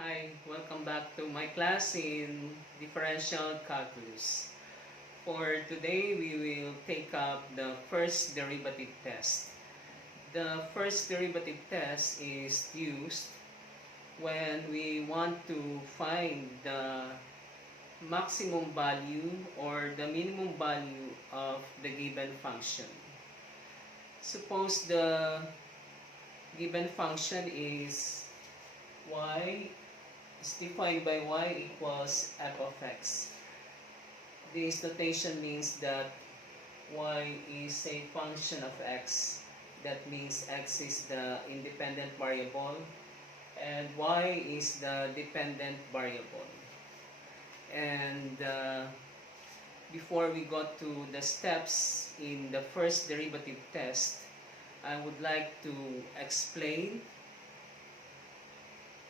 Hi, welcome back to my class in Differential Calculus. For today, we will take up the first derivative test. The first derivative test is used when we want to find the maximum value or the minimum value of the given function. Suppose the given function is y is defined by y equals f of x. This notation means that y is a function of x. That means x is the independent variable and y is the dependent variable. And before we got to the steps in the first derivative test, I would like to explain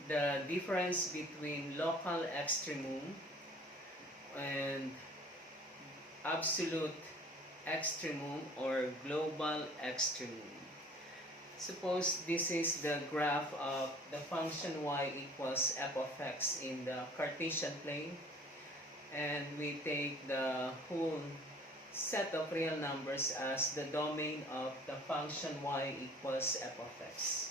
the difference between local extremum and absolute extremum or global extremum. Suppose this is the graph of the function y equals f of x in the Cartesian plane, and we take the whole set of real numbers as the domain of the function y equals f of x.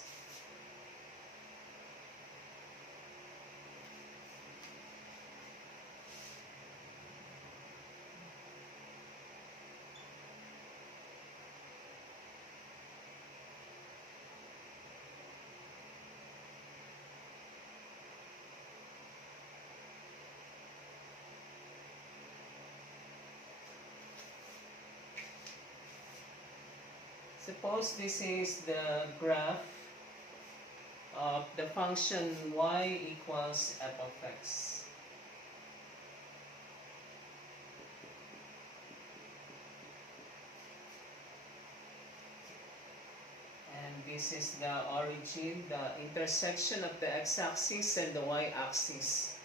Suppose this is the graph of the function y equals f of x. And this is the origin, the intersection of the x-axis and the y-axis.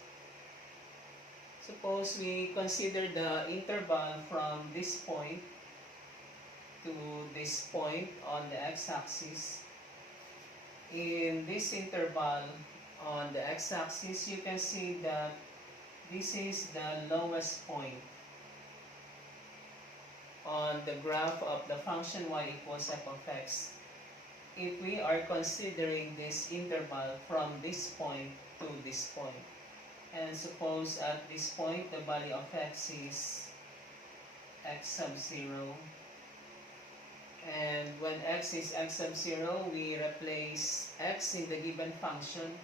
Suppose we consider the interval from this point to this point on the x-axis. In this interval on the x-axis, you can see that this is the lowest point on the graph of the function y equals f of x. If we are considering this interval from this point to this point, and suppose at this point the value of x is x sub 0, and when x is x sub 0, we replace x in the given function,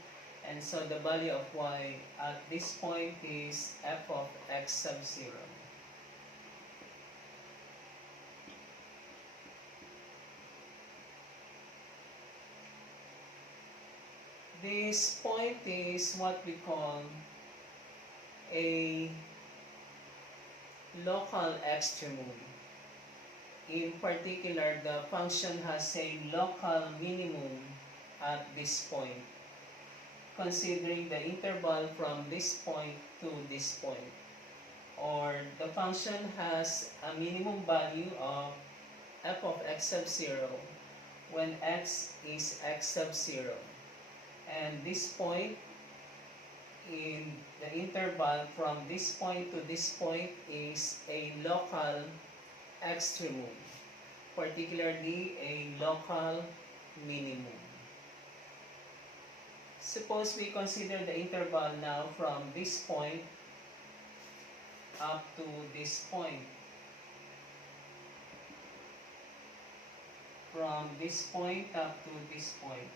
and so the value of y at this point is f of x sub 0. This point is what we call a local extremum. In particular, the function has a local minimum at this point, considering the interval from this point to this point. Or the function has a minimum value of f of x sub 0 when x is x sub 0. And this point in the interval from this point to this point is a local extremum, particularly a local minimum. Suppose we consider the interval now from this point up to this point. From this point up to this point.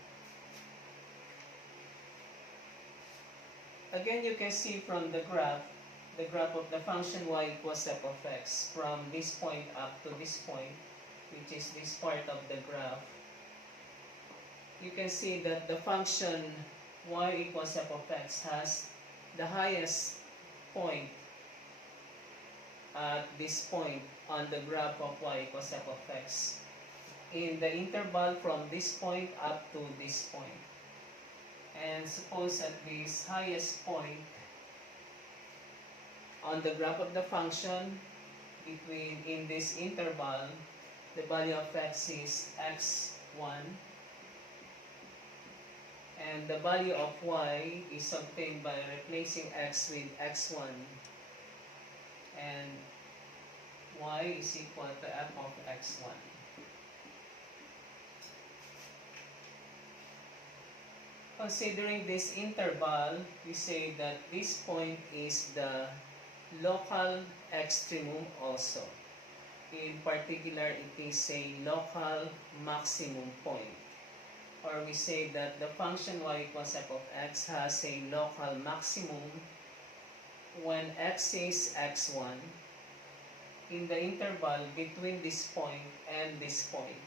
Again, you can see from the graph of the function y equals f of x from this point up to this point, which is this part of the graph. You can see that the function y equals f of x has the highest point at this point on the graph of y equals f of x in the interval from this point up to this point. And suppose at this highest point on the graph of the function in this interval, the value of x is x1, And the value of y is obtained by replacing x with x1, and y is equal to f of x1. Considering this interval, we say that this point is the local extremum also. In particular, it is a local maximum point. Or we say that the function y equals f of x has a local maximum when x is x1 in the interval between this point and this point.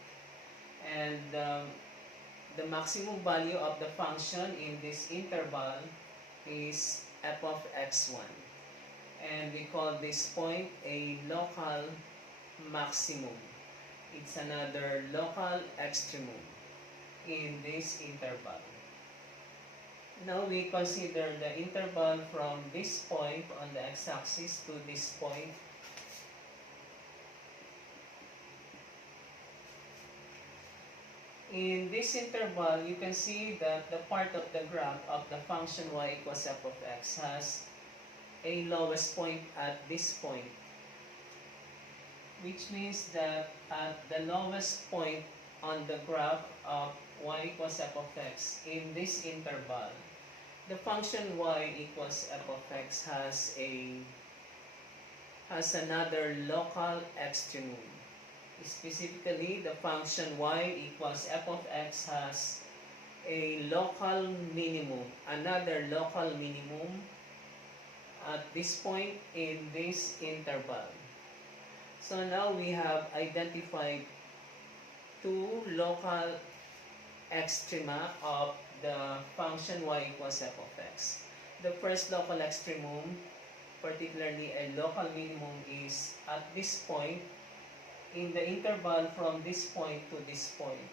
And the maximum value of the function in this interval is f of x1. And we call this point a local maximum. It's another local extremum in this interval. Now we consider the interval from this point on the x-axis to this point. In this interval, you can see that the part of the graph of the function y equals f of x has a lowest point at this point, which means that at the lowest point on the graph of y equals f of x in this interval, the function y equals f of x has another local extremum. Specifically, the function y equals f of x has a local minimum, another local minimum at this point in this interval. So now we have identified two local extrema of the function y equals f of x. The first local extremum, particularly a local minimum, is at this point in the interval from this point to this point.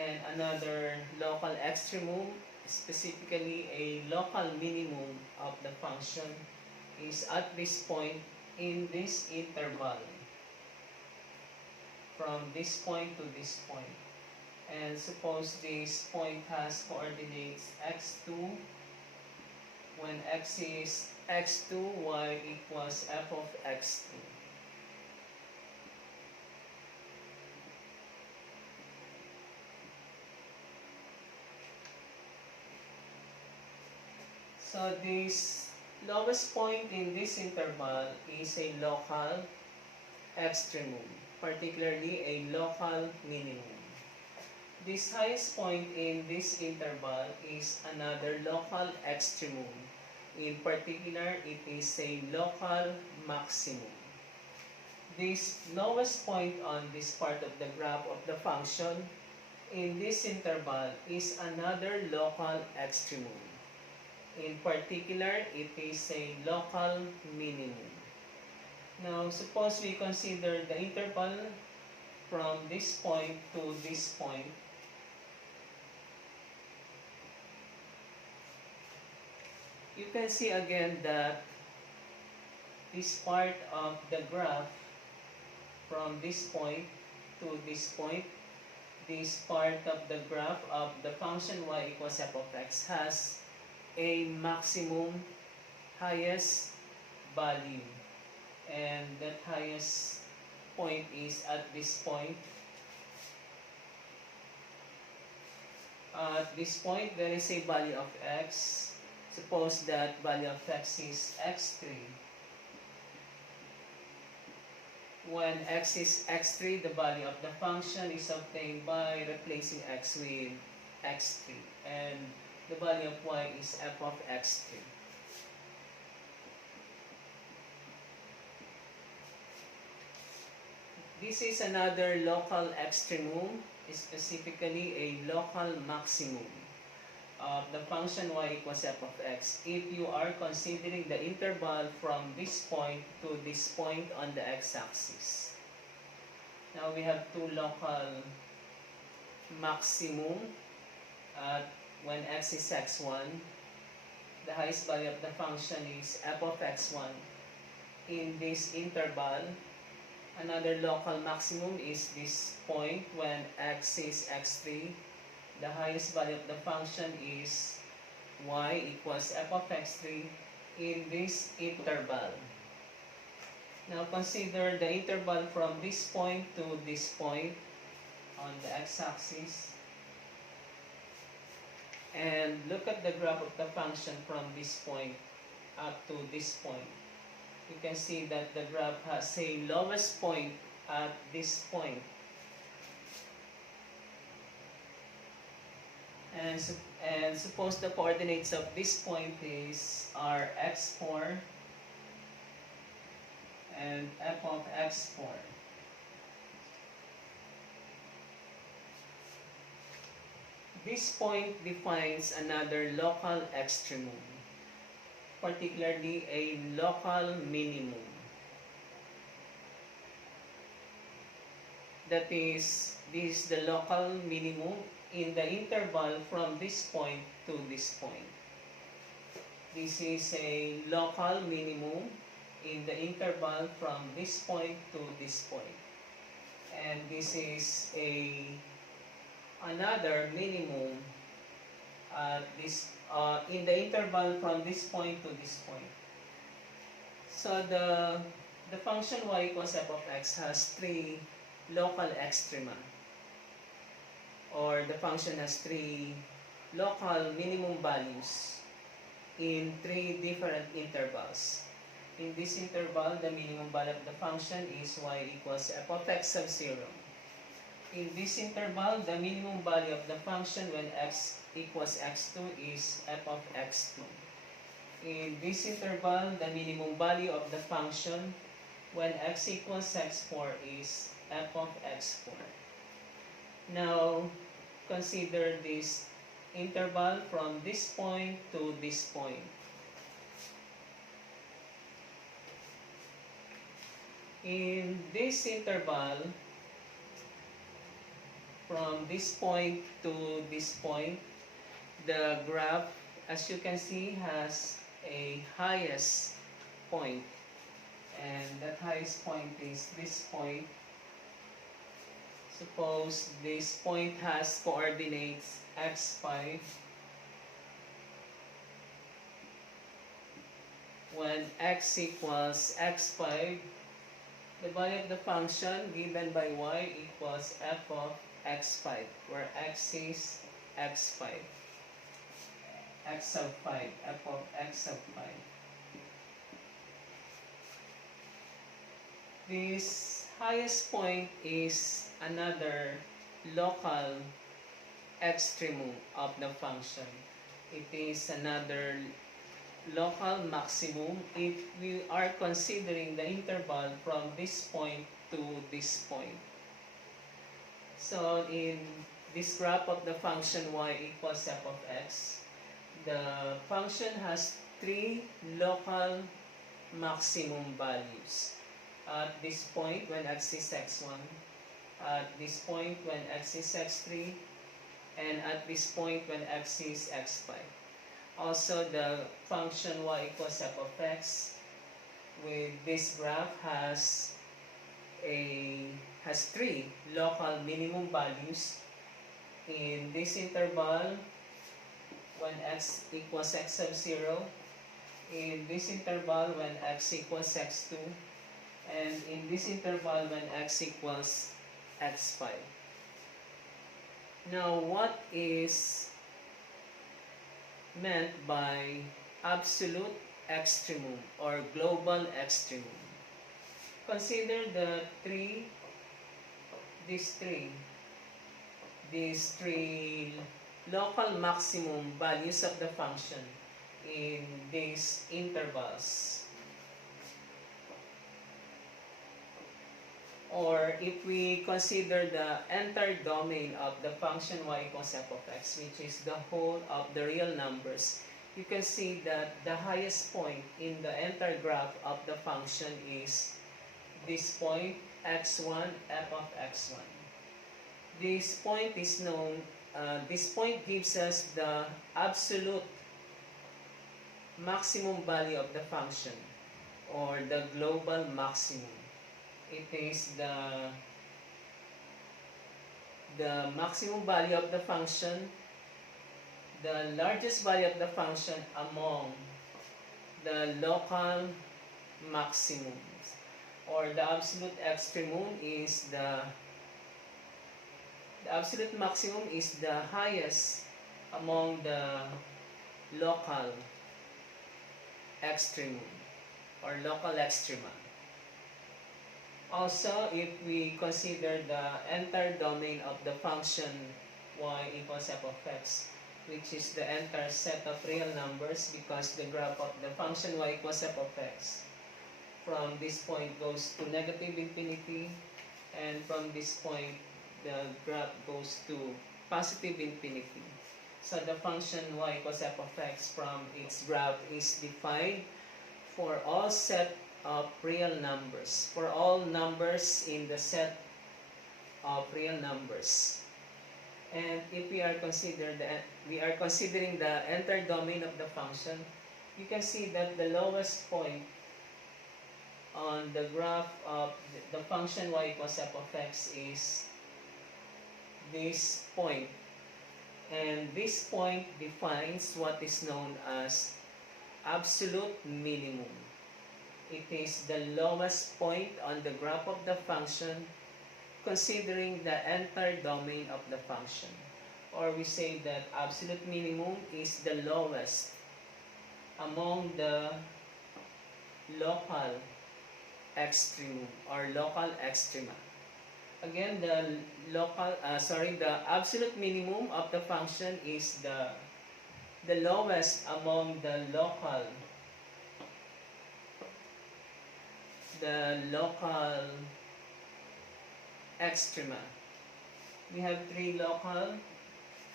And another local extremum, specifically a local minimum of the function, is at this point in this interval from this point to this point. And suppose this point has coordinates x2. When x is x2, y equals f of x2. So this lowest point in this interval is a local extremum, particularly a local minimum. This highest point in this interval is another local extremum. In particular, it is a local maximum. This lowest point on this part of the graph of the function in this interval is another local extremum. In particular, it is a local minimum. Now, suppose we consider the interval from this point to this point. You can see again that this part of the graph from this point to this point, this part of the graph of the function y equals f of x has a maximum highest value, and that highest point is at this point. At this point, there is a value of x. Suppose that value of x is x3. When x is x3, the value of the function is obtained by replacing x with x3. And the value of y is f of x3. This is another local extremum, specifically a local maximum of the function y equals f of x if you are considering the interval from this point to this point on the x-axis. Now we have two local maximum at when x is x1, the highest value of the function is f of x1 in this interval. Another local maximum is this point when x is x3, the highest value of the function is y equals f of x3 in this interval. Now consider the interval from this point to this point on the x-axis. And look at the graph of the function from this point up to this point. You can see that the graph has a lowest point at this point. And suppose the coordinates of this point are x4 and f of x4. This point defines another local extremum, particularly a local minimum. That is, this is the local minimum in the interval from this point to this point. This is a local minimum in the interval from this point to this point. And this is another minimum in the interval from this point to this point. So the function y equals f of x has three local extrema, or the function has three local minimum values in three different intervals. In this interval, the minimum value of the function is y equals f of x sub 0. In this interval, the minimum value of the function when x equals x2 is f of x2. In this interval, the minimum value of the function when x equals x4 is f of x4. Now, consider this interval from this point to this point. In this interval, from this point to this point, the graph, as you can see, has a highest point. And that highest point is this point. Suppose this point has coordinates x5. When x equals x5, the value of the function given by y equals f of x5, where x is x5. X sub 5, f of x sub 5. This highest point is another local extremum of the function. It is another local maximum if we are considering the interval from this point to this point. So in this graph of the function y equals f of x, the function has three local maximum values. At this point when x is x1, at this point when x is x3, and at this point when x is x5. Also, the function y equals f of x with this graph has three local minimum values in this interval when x equals x sub 0, in this interval when x equals x2, and in this interval when x equals x5. Now, what is meant by absolute extremum or global extremum? Consider these three local maximum values of the function in these intervals. Or if we consider the entire domain of the function y equals f of x, which is the whole of the real numbers, you can see that the highest point in the entire graph of the function is this point, x1, f of x1. This point is known, this point gives us the absolute maximum value of the function, or the global maximum. It is the the maximum value of the function, the largest value of the function among the local maximums, or the absolute extremum is the absolute maximum is the highest among the local extremum or local extrema. Also, if we consider the entire domain of the function y equals f of x, which is the entire set of real numbers, because the graph of the function y equals f of x from this point goes to negative infinity, and from this point the graph goes to positive infinity. So the function y equals f of x from its graph is defined for all set of real numbers, for all numbers in the set of real numbers. And if we are considering the entire domain of the function, you can see that the lowest point on the graph of the function y equals f of x is this point. And this point defines what is known as absolute minimum. It is the lowest point on the graph of the function considering the entire domain of the function. Or we say that absolute minimum is the lowest among the local extremum or local extrema. Again, the absolute minimum of the function is the lowest among the local extrema. We have three local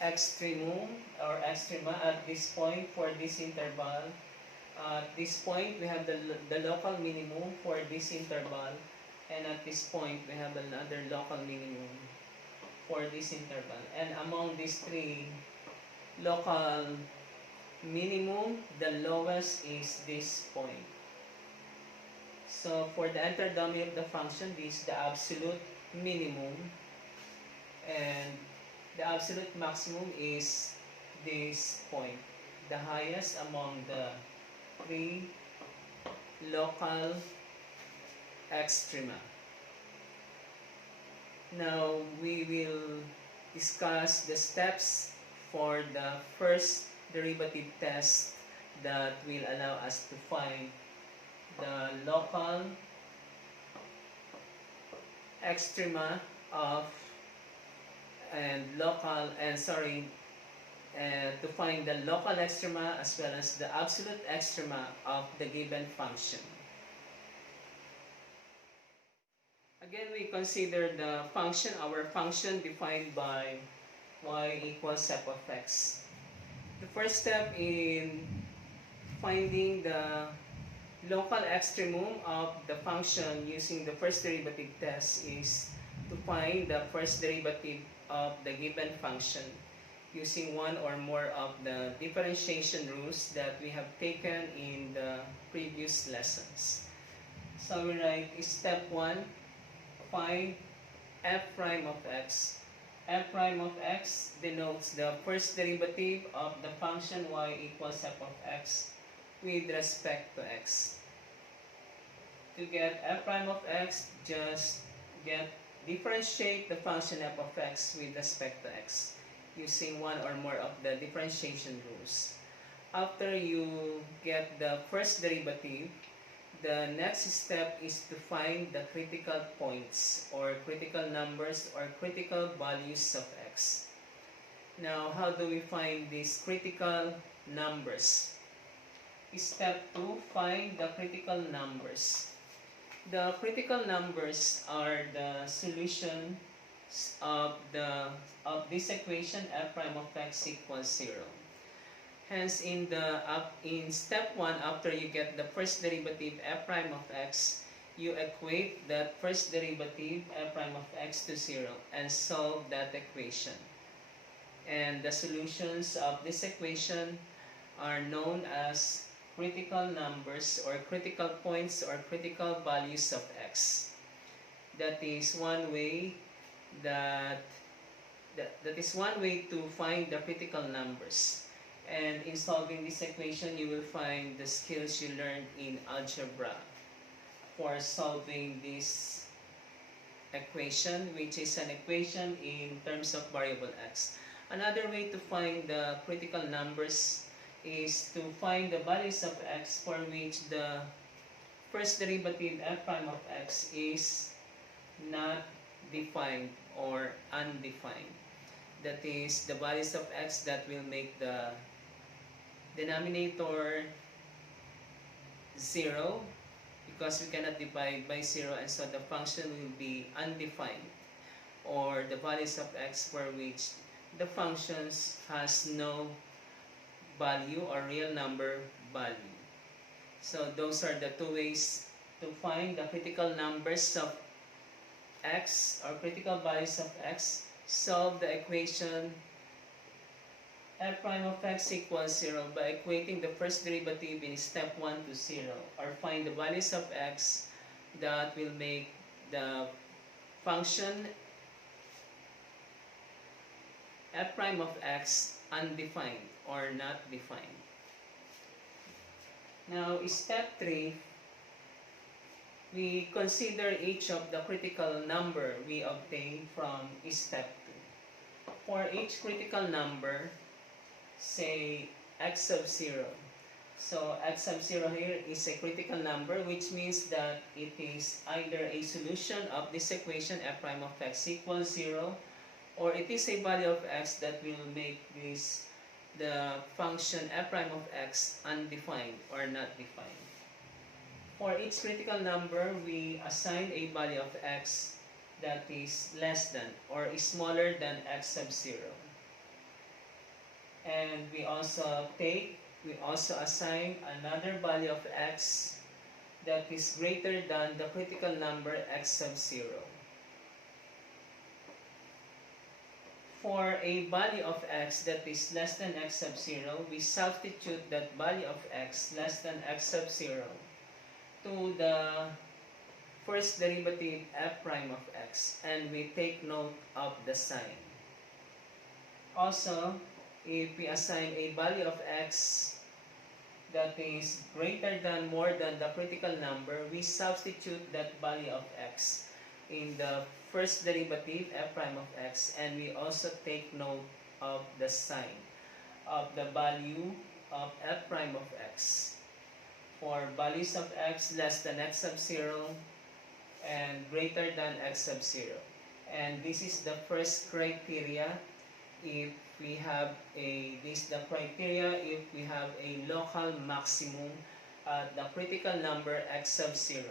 extremum or extrema at this point for this interval. At this point, we have the local minimum for this interval, and at this point, we have another local minimum for this interval. And among these three local minimum, the lowest is this point. So for the entire domain of the function, this is the absolute minimum, and the absolute maximum is this point, the highest among the three local extrema. Now we will discuss the steps for the first derivative test that will allow us to find the local extrema of to find the local extrema as well as the absolute extrema of the given function. Again, we consider the function, our function defined by y equals f of x. The first step in finding the local extremum of the function using the first derivative test is to find the first derivative of the given function using one or more of the differentiation rules that we have taken in the previous lessons. So we write step 1, find f prime of x. F prime of x denotes the first derivative of the function y equals f of x with respect to x. To get f prime of x, just differentiate the function f of x with respect to x using one or more of the differentiation rules. After you get the first derivative, the next step is to find the critical points or critical numbers or critical values of x. Now, how do we find these critical numbers? Step 2, find the critical numbers. The critical numbers are the solution of this equation f prime of x equals 0. Hence, in step 1, after you get the first derivative f prime of x, you equate that first derivative f prime of x to 0 and solve that equation. And the solutions of this equation are known as critical numbers or critical points or critical values of x. That is one way that That is one way to find the critical numbers. And in solving this equation, you will find the skills you learned in algebra for solving this equation, which is an equation in terms of variable x. Another way to find the critical numbers is to find the values of x for which the first derivative f prime of x is not defined or undefined. That is, the values of x that will make the denominator 0, because we cannot divide by 0, and so the function will be undefined, or the values of x for which the functions has no value or real number value. So those are the two ways to find the critical numbers of x or critical values of x. Solve the equation f prime of x equals 0 by equating the first derivative in step 1 to 0, or find the values of x that will make the function f prime of x undefined or not defined. Now, step 3, we consider each of the critical number we obtain from step 2. For each critical number, say x sub 0. So x sub 0 here is a critical number, which means that it is either a solution of this equation f prime of x equals 0, or it is a value of x that will make this the function f prime of x undefined or not defined. For each critical number, we assign a value of x that is less than or is smaller than x sub 0. And we also assign another value of x that is greater than the critical number x sub 0. For a value of x that is less than x sub 0, we substitute that value of x less than x sub 0 to the first derivative f prime of x, and we take note of the sign. Also, if we assign a value of x that is greater than more than the critical number, we substitute that value of x in the first derivative f prime of x, and we also take note of the sign of the value of f prime of x for values of x less than x sub 0 and greater than x sub 0. And this is the first criteria if we have the criteria if we have a local maximum at the critical number x sub 0.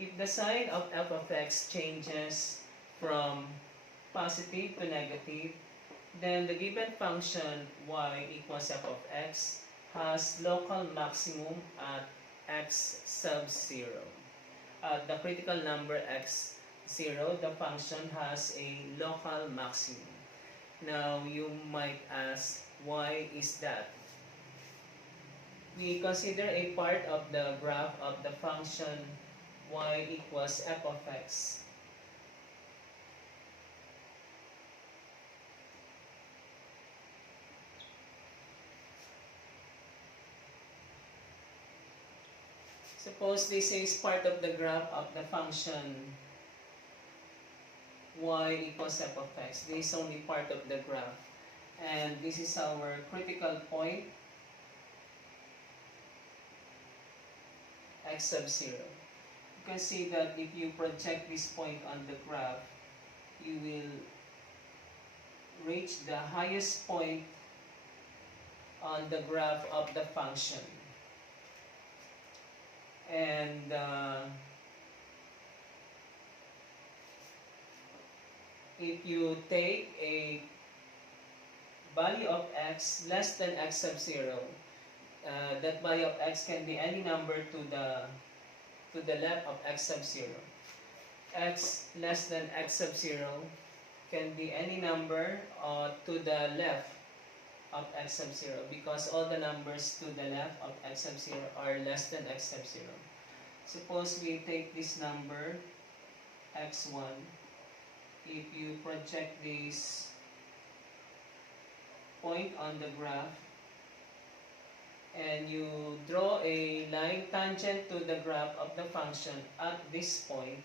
If the sign of f of x changes from positive to negative, then the given function y equals f of x has local maximum at x sub 0. At the critical number x 0, the function has a local maximum. Now, you might ask, why is that? We consider a part of the graph of the function y equals f of x. Suppose this is part of the graph of the function y equals f of x. This is only part of the graph. And this is our critical point, x sub 0. You can see that if you project this point on the graph, you will reach the highest point on the graph of the function. And if you take a value of x less than x sub 0, that value of x can be any number to the left of x sub 0. X less than x sub 0 can be any number to the left of x sub 0, because all the numbers to the left of x sub 0 are less than x sub 0. Suppose we take this number x1 if you project this point on the graph and you draw a line tangent to the graph of the function at this point,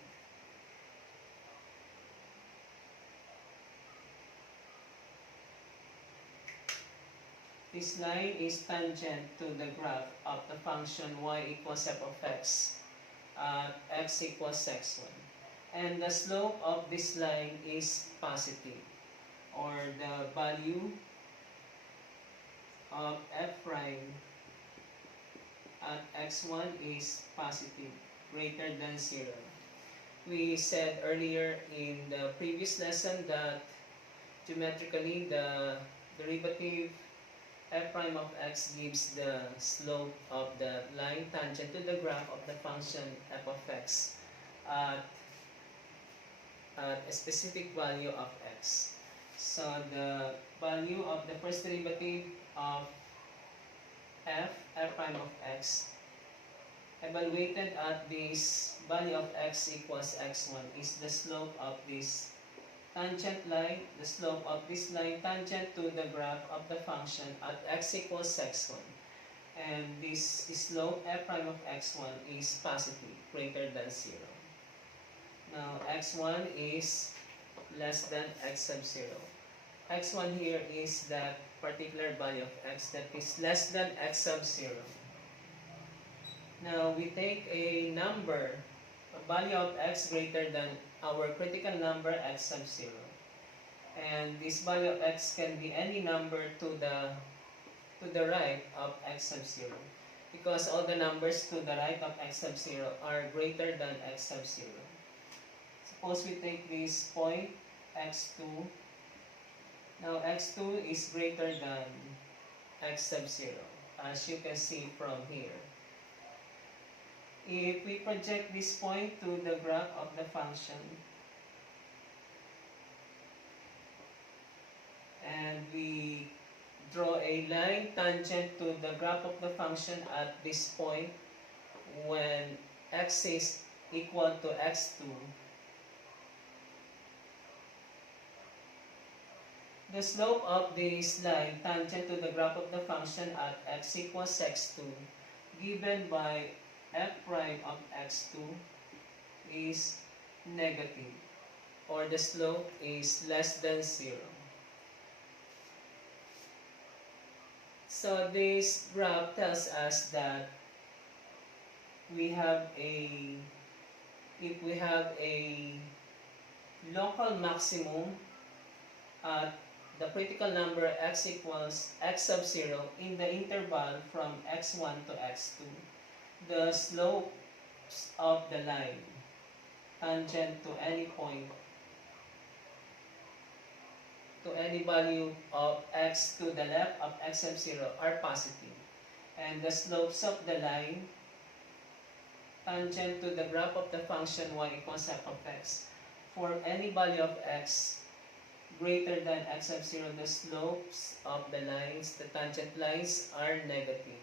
this line is tangent to the graph of the function y equals f of x at x equals x1. And the slope of this line is positive, or the value of f prime at x1 is positive, greater than 0. We said earlier in the previous lesson that geometrically the derivative f prime of x gives the slope of the line tangent to the graph of the function f of x at a specific value of x. So the value of the first derivative of f prime of x evaluated at this value of x equals x1 is the slope of this tangent line, the slope of this line tangent to the graph of the function at x equals x1. And this slope f prime of x1 is positive, greater than 0. Now x1 is less than x sub 0. x1 here is that particular value of x that is less than x sub 0. Now we take a number, a value of x greater than our critical number x sub 0. And this value of x can be any number to the right of x sub 0, because all the numbers to the right of x sub 0 are greater than x sub 0. Suppose we take this point x2. Now x2 is greater than x sub 0, as you can see from here. If we project this point to the graph of the function and we draw a line tangent to the graph of the function at this point when x is equal to x2, the slope of this line tangent to the graph of the function at x equals x2 given by f prime of x2 is negative, or the slope is less than 0. So this graph tells us that if we have a local maximum at the critical number x equals x sub 0 in the interval from x1 to x2, the slopes of the line tangent to any point, to any value of x to the left of x sub 0 are positive. And the slopes of the line tangent to the graph of the function y equals f of x, for any value of x greater than x sub 0, the slopes of the lines, the tangent lines, are negative.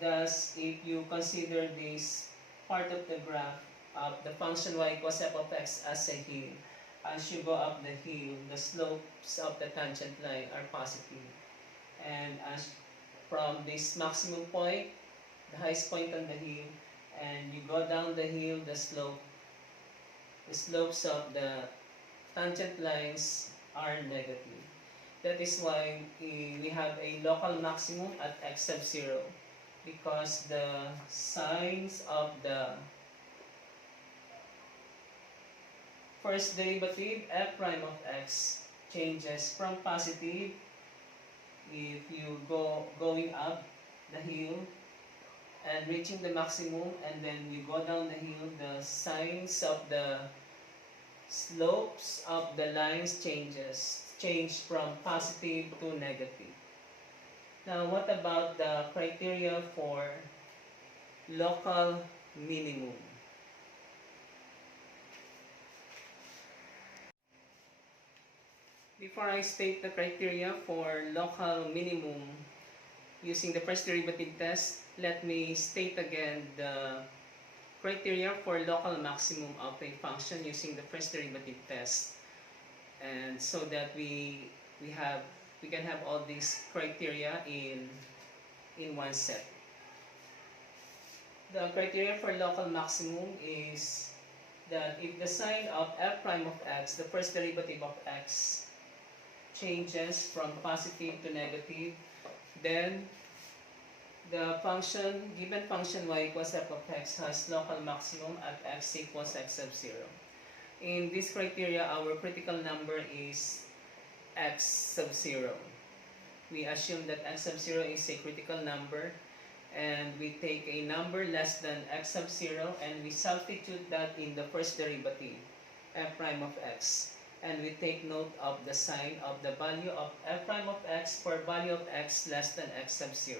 Thus, if you consider this part of the graph of the function y equals f of x as a hill, as you go up the hill, the slopes of the tangent line are positive. And as from this maximum point, the highest point on the hill, and you go down the hill, the slopes of the tangent lines are negative. That is why we have a local maximum at x sub 0, because the signs of the first derivative f prime of x changes from positive if you going up the hill and reaching the maximum, and then you go down the hill, the signs of the slopes of the lines change from positive to negative. Now, what about the criteria for local minimum? Before I state the criteria for local minimum using the first derivative test, let me state again the criteria for local maximum of a function using the first derivative test, and so that we can have all these criteria in one set. The criteria for local maximum is that if the sign of f prime of x, the first derivative of x, changes from positive to negative, then the given function y equals f of x has local maximum at x equals x sub 0. In this criteria, our critical number is x sub 0. We assume that x sub 0 is a critical number, and we take a number less than x sub 0 and we substitute that in the first derivative, f prime of x. And we take note of the sign of the value of f prime of x for value of x less than x sub 0.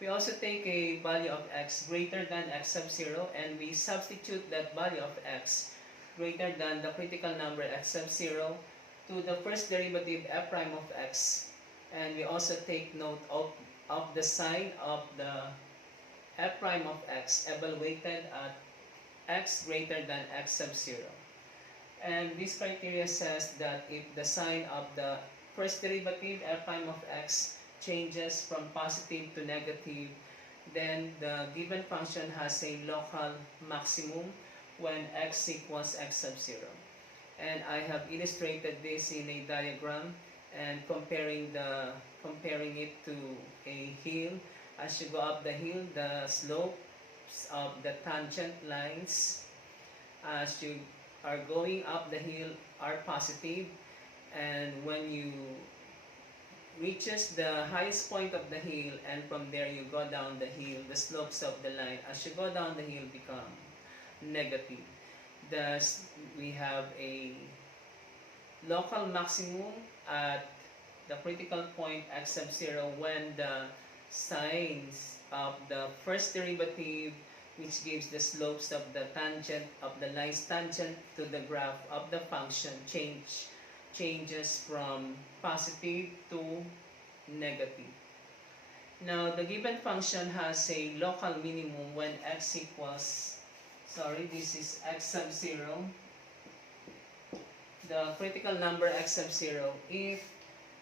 We also take a value of x greater than x sub 0 and we substitute that value of x greater than the critical number x sub 0 to the first derivative f prime of x. And we also take note of the sign of the f prime of x evaluated at x greater than x sub 0. And this criteria says that if the sign of the first derivative f prime of x changes from positive to negative, then the given function has a local maximum when x equals x sub 0. And I have illustrated this in a diagram and comparing it to a hill. As you go up the hill, the slopes of the tangent lines as you are going up the hill are positive, and when you reaches the highest point of the hill and from there you go down the hill, the slopes of the line as you go down the hill become negative. Thus, we have a local maximum at the critical point x sub 0 when the signs of the first derivative, which gives the slopes of the tangent of the line's tangent to the graph of the function, changes from positive to negative. Now, the given function has a local minimum when x equals, this is x sub 0, the critical number x sub 0, if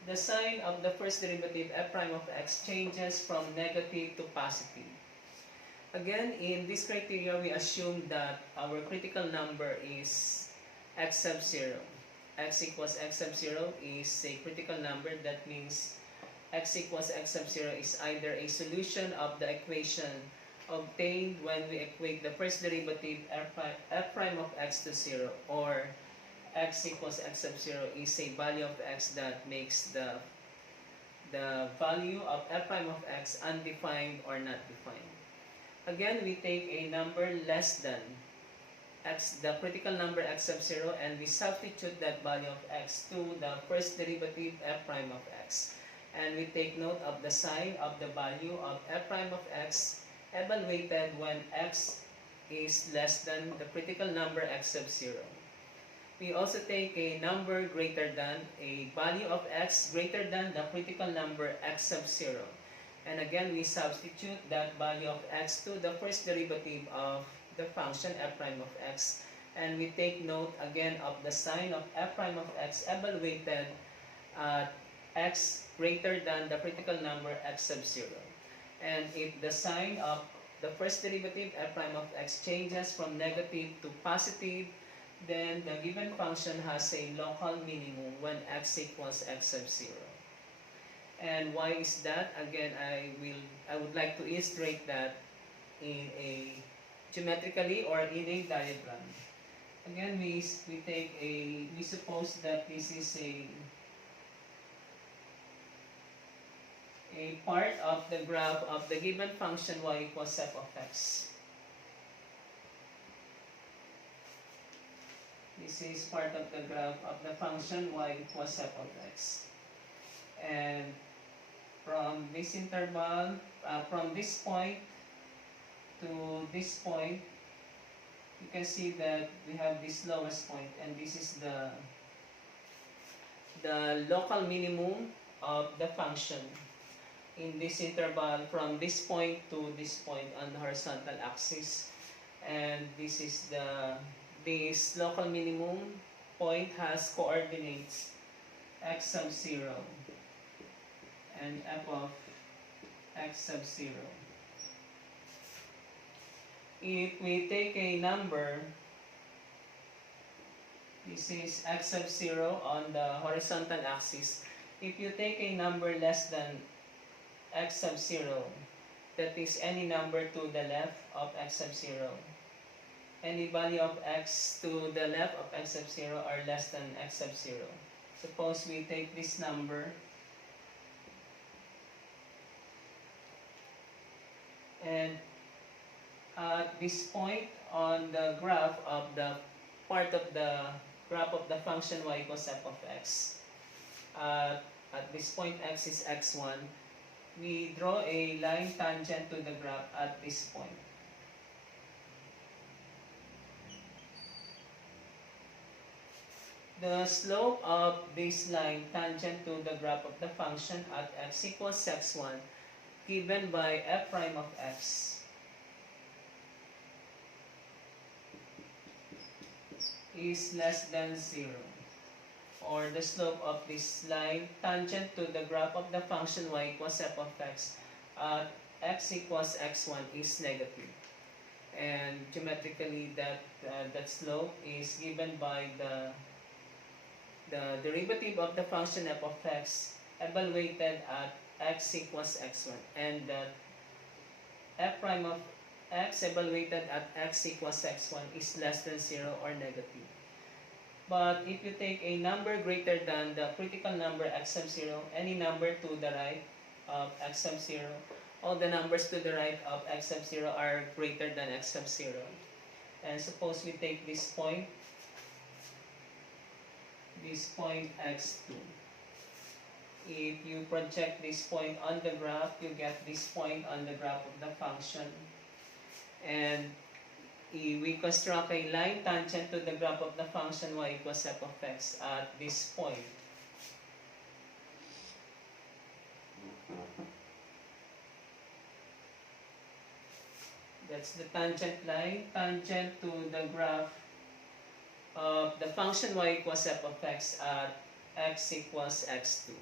the sign of the first derivative f prime of x changes from negative to positive. Again, in this criteria, we assume that our critical number is x sub 0. X equals x sub 0 is a critical number. That means x equals x sub 0 is either a solution of the equation obtained when we equate the first derivative f prime of x to 0, or x equals x sub 0 is a value of x that makes the value of f prime of x undefined or not defined. Again, we take a number less than x, the critical number x sub 0, and we substitute that value of x to the first derivative f prime of x. And we take note of the sign of the value of f prime of x evaluated when x is less than the critical number x sub 0. We also take a number greater than a value of x greater than the critical number x sub 0. And again, we substitute that value of x to the first derivative of the function f prime of x. And we take note again of the sign of f prime of x evaluated at x greater than the critical number x sub 0. And if the sign of the first derivative f prime of x changes from negative to positive, then the given function has a local minimum when x equals x sub 0. And why is that? Again, I would like to illustrate that in a geometrically or in a diagram. Again, we suppose that this is a part of the graph of the given function y equals f of x. This is part of the graph of the function y equals f of x. And from this interval, from this point to this point, you can see that we have this lowest point, and this is the local minimum of the function in this interval from this point to this point on the horizontal axis. and this local minimum point has coordinates x sub 0 and f of x sub 0. If we take a number, this is x sub 0 on the horizontal axis. If you take a number less than x sub 0, that is any number to the left of x sub 0, any value of x to the left of x sub 0 are less than x sub 0. Suppose we take this number and at this point on the graph of the part of the graph of the function y equals f of x, at this point x is x1, we draw a line tangent to the graph at this point. The slope of this line tangent to the graph of the function at x equals x1 given by f prime of x is less than 0, or the slope of this line tangent to the graph of the function y equals f of x at x equals x1 is negative. And geometrically that slope is given by the derivative of the function f of x evaluated at x equals x1, and that f prime of x evaluated at x equals x1 is less than 0 or negative. But if you take a number greater than the critical number x sub 0, any number to the right of x sub 0, all the numbers to the right of x sub 0 are greater than x sub 0. And suppose we take this point x2. If you project this point on the graph, you get this point on the graph of the function. And we construct a line tangent to the graph of the function y equals f of x at this point. That's the tangent line, tangent to the graph of the function y equals f of x at x equals x2.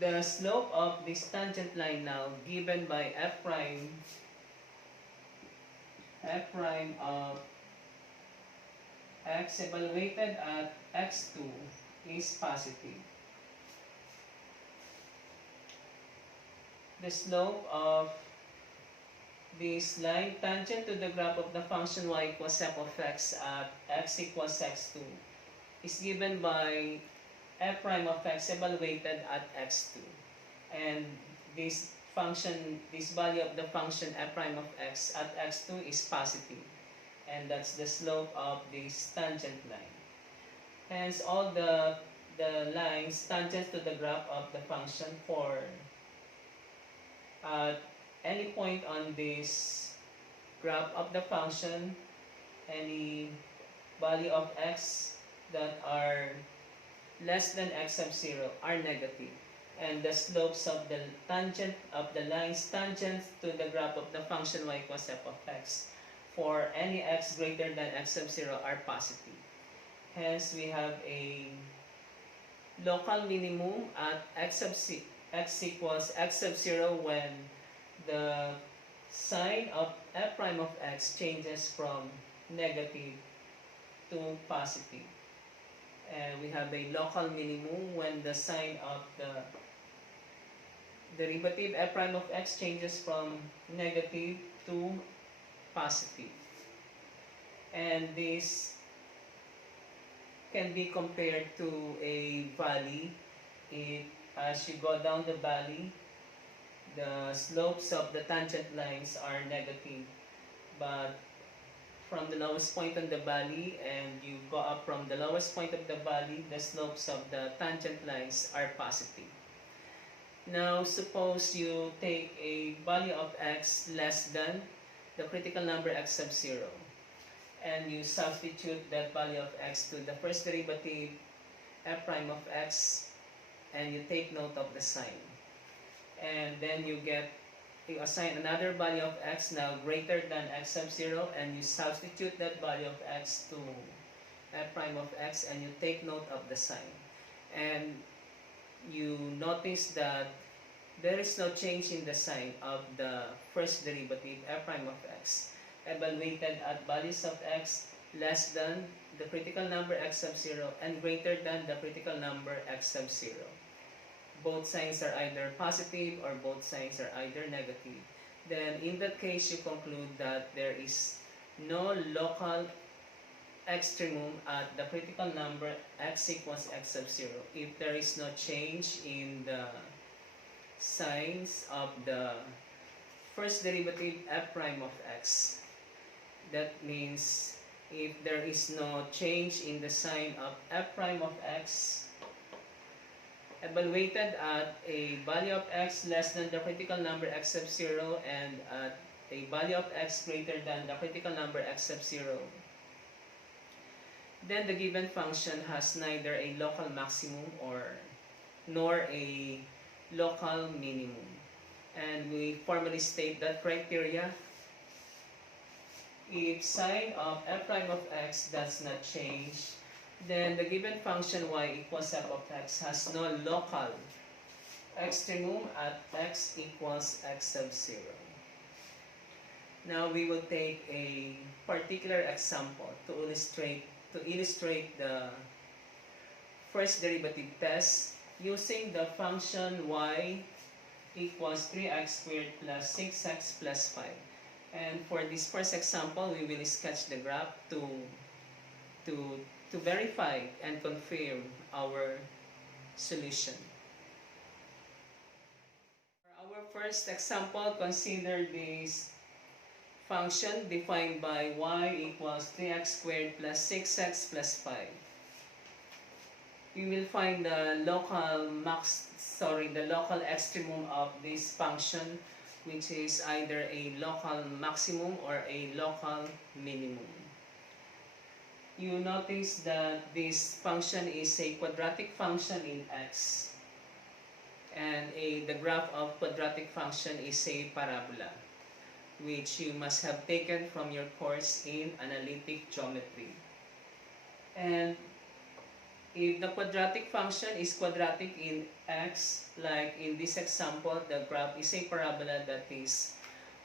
The slope of this tangent line now given by f prime of x evaluated at x2 is positive. The slope of this line tangent to the graph of the function y equals f of x at x equals x2 is given by f prime of x evaluated at x2. And this value of the function f prime of x at x2 is positive. And that's the slope of this tangent line. Hence, all the lines tangent to the graph of the function for any point on this graph of the function, any value of x that are less than x sub 0 are negative. And the slopes of the tangent of the lines tangent to the graph of the function y equals f of x for any x greater than x sub 0 are positive. Hence, we have a local minimum at x equals x sub 0 when the sign of f prime of x changes from negative to positive. And we have a local minimum when the sign of the derivative f prime of x changes from negative to positive. And this can be compared to a valley. As you go down the valley, the slopes of the tangent lines are negative, but from the lowest point on the valley and you go up from the lowest point of the valley, the slopes of the tangent lines are positive. Now, suppose you take a value of x less than the critical number x sub 0, and you substitute that value of x to the first derivative f prime of x, and you take note of the sign. And then you get you assign another value of x now greater than x sub 0, and you substitute that value of x to f prime of x, and you take note of the sign. And you notice that there is no change in the sign of the first derivative f prime of x evaluated at values of x less than the critical number x sub 0 and greater than the critical number x sub 0. Both signs are either positive or both signs are either negative. Then in that case, you conclude that there is no local extremum at the critical number x equals x sub 0 if there is no change in the signs of the first derivative f prime of x. That means if there is no change in the sign of f prime of x evaluated at a value of x less than the critical number x sub 0 and at a value of x greater than the critical number x sub 0, then the given function has neither a local maximum nor a local minimum. And we formally state that criteria: if sign of f prime of x does not change, then the given function y equals f of x has no local extremum at x equals x sub 0. Now we will take a particular example to illustrate the first derivative test using the function y equals 3x squared plus 6x plus 5. And for this first example, we will sketch the graph to verify and confirm our solution. For our first example, consider this function defined by y equals 3x squared plus 6x plus 5. We will find the local extremum of this function, which is either a local maximum or a local minimum. You notice that this function is a quadratic function in x, and the graph of quadratic function is a parabola, which you must have taken from your course in analytic geometry. And if the quadratic function is quadratic in x, like in this example, the graph is a parabola that is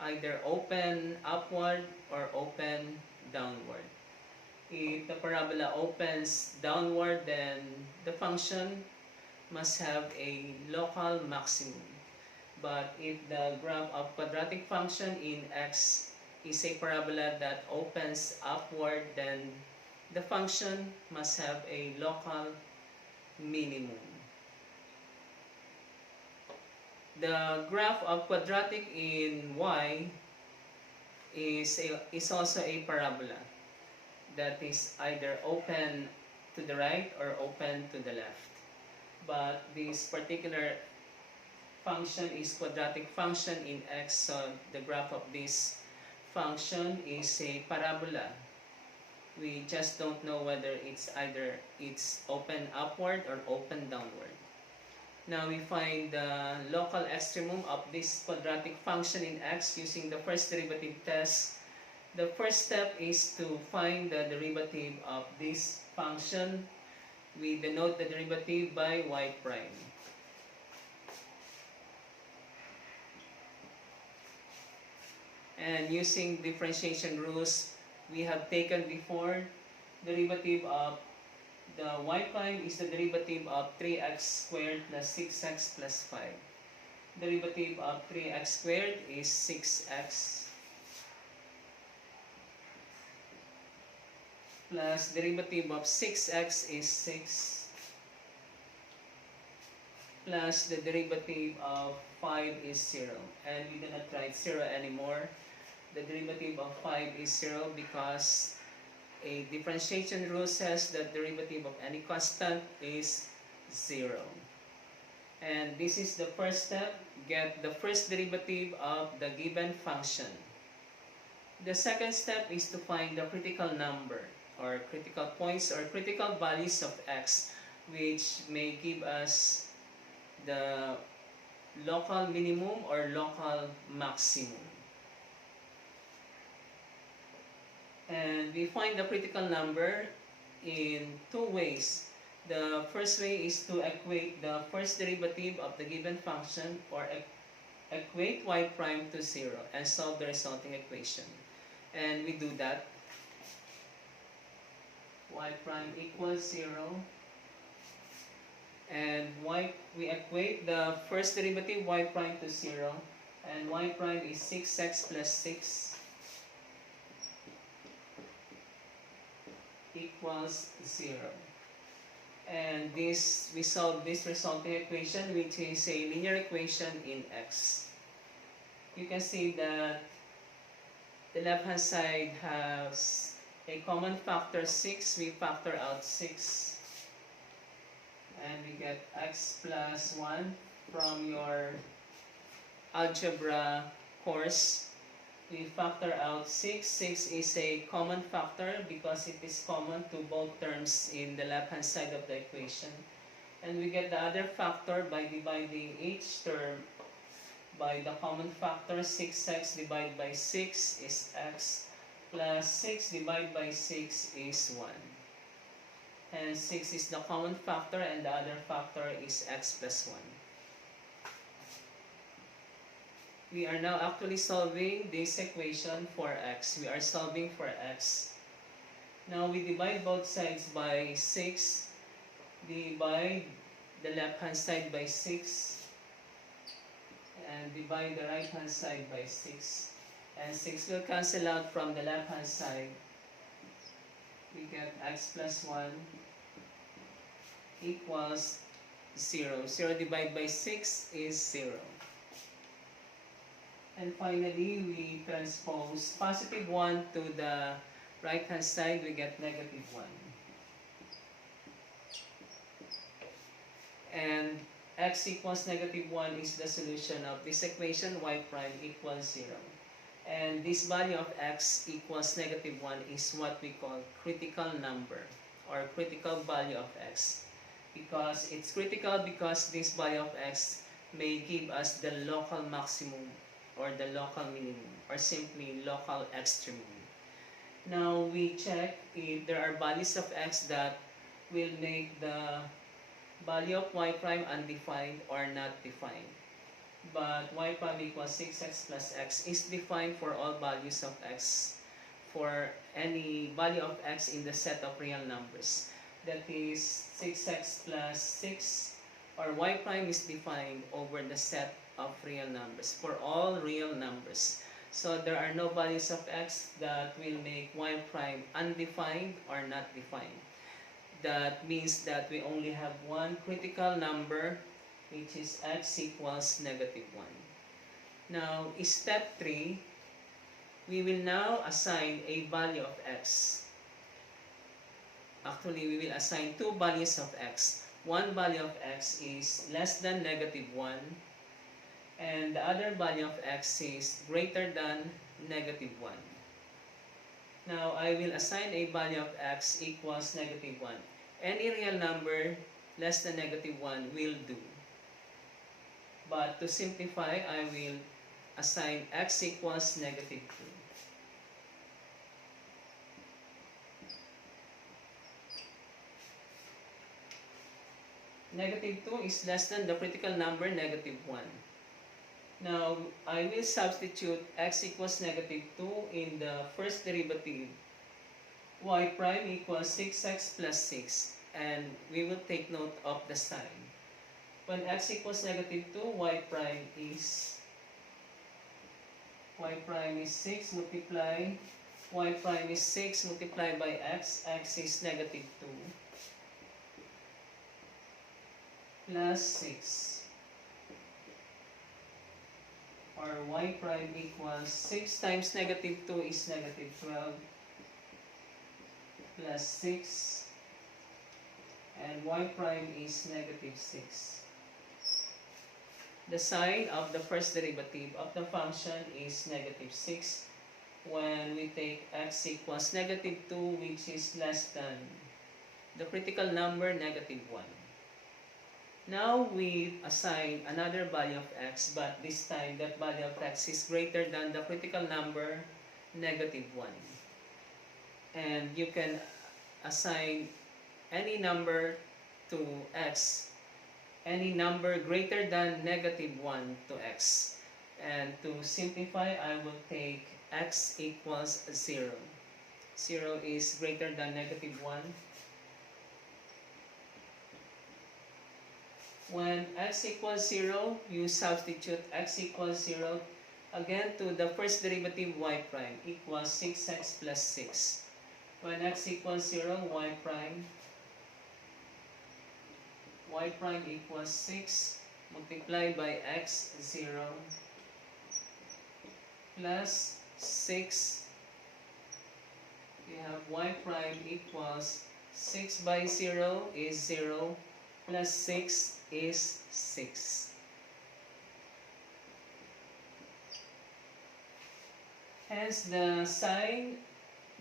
either open upward or open downward. If the parabola opens downward, then the function must have a local maximum. But if the graph of quadratic function in x is a parabola that opens upward, then the function must have a local minimum. The graph of quadratic in y is also a parabola that is either open to the right or open to the left. But this particular function is quadratic function in x, so the graph of this function is a parabola. We just don't know whether it's open upward or open downward. Now we find the local extremum of this quadratic function in x using the first derivative test. The first step is to find the derivative of this function. We denote the derivative by y prime. And using differentiation rules we have taken before, derivative of the y prime is the derivative of 3x squared plus 6x plus 5. Derivative of 3x squared is 6x plus derivative of 6x is 6 plus the derivative of 5 is 0. And we do not write 0 anymore. The derivative of 5 is 0 because a differentiation rule says that derivative of any constant is 0. And this is the first step. Get the first derivative of the given function. The second step is to find the critical number or critical points or critical values of x, which may give us the local minimum or local maximum. And we find the critical number in two ways. The first way is to equate the first derivative of the given function, or equate y prime to 0 and solve the resulting equation. And we do that. Y prime equals 0. And we equate the first derivative y prime to 0. And y prime is 6x plus 6 equals 0. And we solve this resulting equation, which is a linear equation in x. You can see that the left hand side has a common factor 6. We factor out 6 and we get x plus 1 from your algebra course. We factor out 6. 6 is a common factor because it is common to both terms in the left hand side of the equation. And we get the other factor by dividing each term by the common factor. 6x divided by 6 is x, plus 6 divided by 6 is 1. And 6 is the common factor and the other factor is x plus 1. We are now actually solving this equation for x. We are solving for x. Now we divide both sides by 6. Divide the left hand side by 6. And divide the right hand side by 6. And 6 will cancel out from the left hand side. We get x plus 1 equals 0. 0 divided by 6 is 0. And finally, we transpose positive 1 to the right hand side. We get negative 1. And x equals negative 1 is the solution of this equation. Y prime equals 0. And this value of x equals negative 1 is what we call critical number, or critical value of x. Because it's critical because this value of x may give us the local maximum or the local minimum, or simply local extremum. Now we check if there are values of x that will make the value of y prime undefined or not defined. But y prime equals 6x plus x is defined for all values of x, for any value of x in the set of real numbers. That is 6x plus 6, or y prime is defined over the set of real numbers, for all real numbers. So there are no values of x that will make y prime undefined or not defined. That means that we only have one critical number, which is x equals negative 1. Now, step 3, we will now assign a value of x. Actually, we will assign two values of x. One value of x is less than negative 1, and the other value of x is greater than negative 1. Now, I will assign a value of x equals negative 1. Any real number less than negative 1 will do. But to simplify, I will assign x equals negative 2. Negative 2 is less than the critical number negative 1. Now, I will substitute x equals negative 2 in the first derivative. Y prime equals 6x plus 6. And we will take note of the sign. When x equals negative 2, y prime is 6 multiply, y prime is 6 multiplied by x. X is negative 2 plus 6. Or y prime equals 6 times negative 2 is negative 12 plus 6, and y prime is negative 6. The sign of the first derivative of the function is negative 6 when we take x equals negative 2, which is less than the critical number negative 1. Now we assign another value of x, but this time that value of x is greater than the critical number -1. And you can assign any number to x, any number greater than -1 to x. And to simplify, I will take x equals 0. 0 is greater than -1. When x equals 0, you substitute x equals 0 again to the first derivative y prime equals 6x plus 6. When x equals 0, y prime equals 6 multiplied by x 0 plus 6. We have y prime equals 6 by 0 is 0 plus 6 is 6. Hence the sign,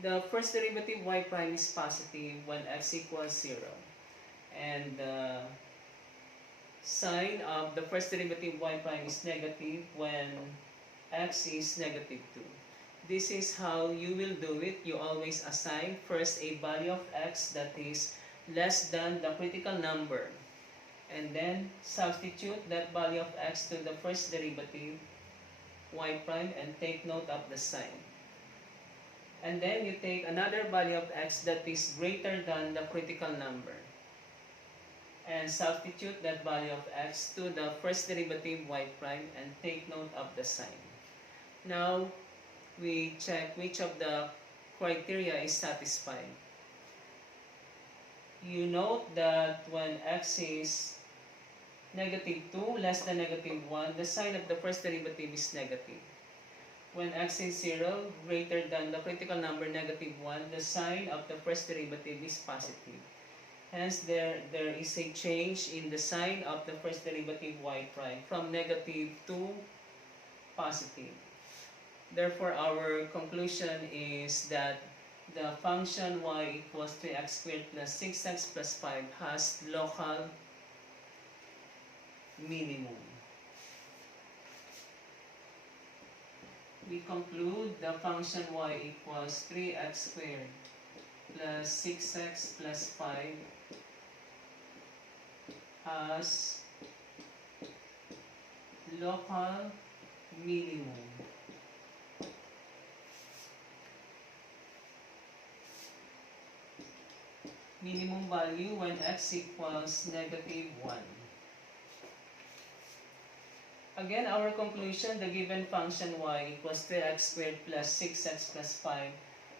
the first derivative y prime is positive when x equals 0. And the sign of the first derivative y prime is negative when x is -2. This is how you will do it. You always assign first a value of x that is less than the critical number, and then substitute that value of x to the first derivative y prime and take note of the sign. And then you take another value of x that is greater than the critical number and substitute that value of x to the first derivative y prime and take note of the sign. Now we check which of the criteria is satisfied. You note that when x is -2 less than -1, the sign of the first derivative is negative. When x is 0 greater than the critical number -1, the sign of the first derivative is positive. Hence there is a change in the sign of the first derivative y prime from negative to positive. Therefore, our conclusion is that the function y equals 3x squared plus 6x plus 5 has local minimum. We conclude the function y equals 3x squared plus 6x plus 5 has local minimum. Minimum value when x equals -1. Again, our conclusion, the given function y equals 3x squared plus 6x plus 5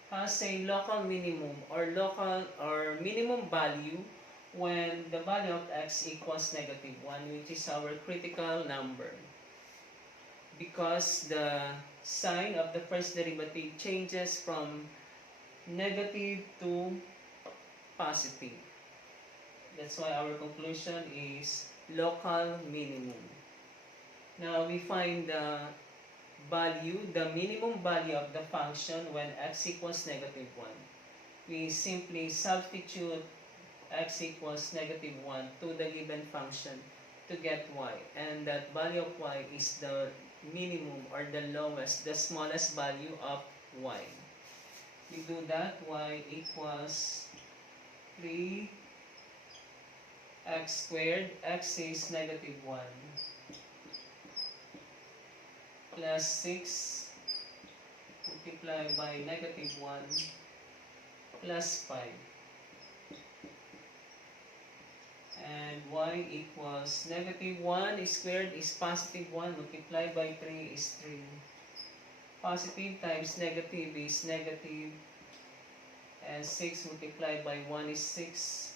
has a local minimum or minimum value when the value of x equals -1, which is our critical number. Because the sign of the first derivative changes from negative to positive. That's why our conclusion is local minimum. Now we find the value, the minimum value of the function when x equals -1. We simply substitute x equals -1 to the given function to get y. And that value of y is the minimum or the lowest, the smallest value of y. We do that, y equals 3x squared, x is -1, plus 6 multiplied by -1 plus 5. And y equals -1 squared is +1 multiplied by 3 is 3. Positive times negative is negative. And 6 multiplied by 1 is 6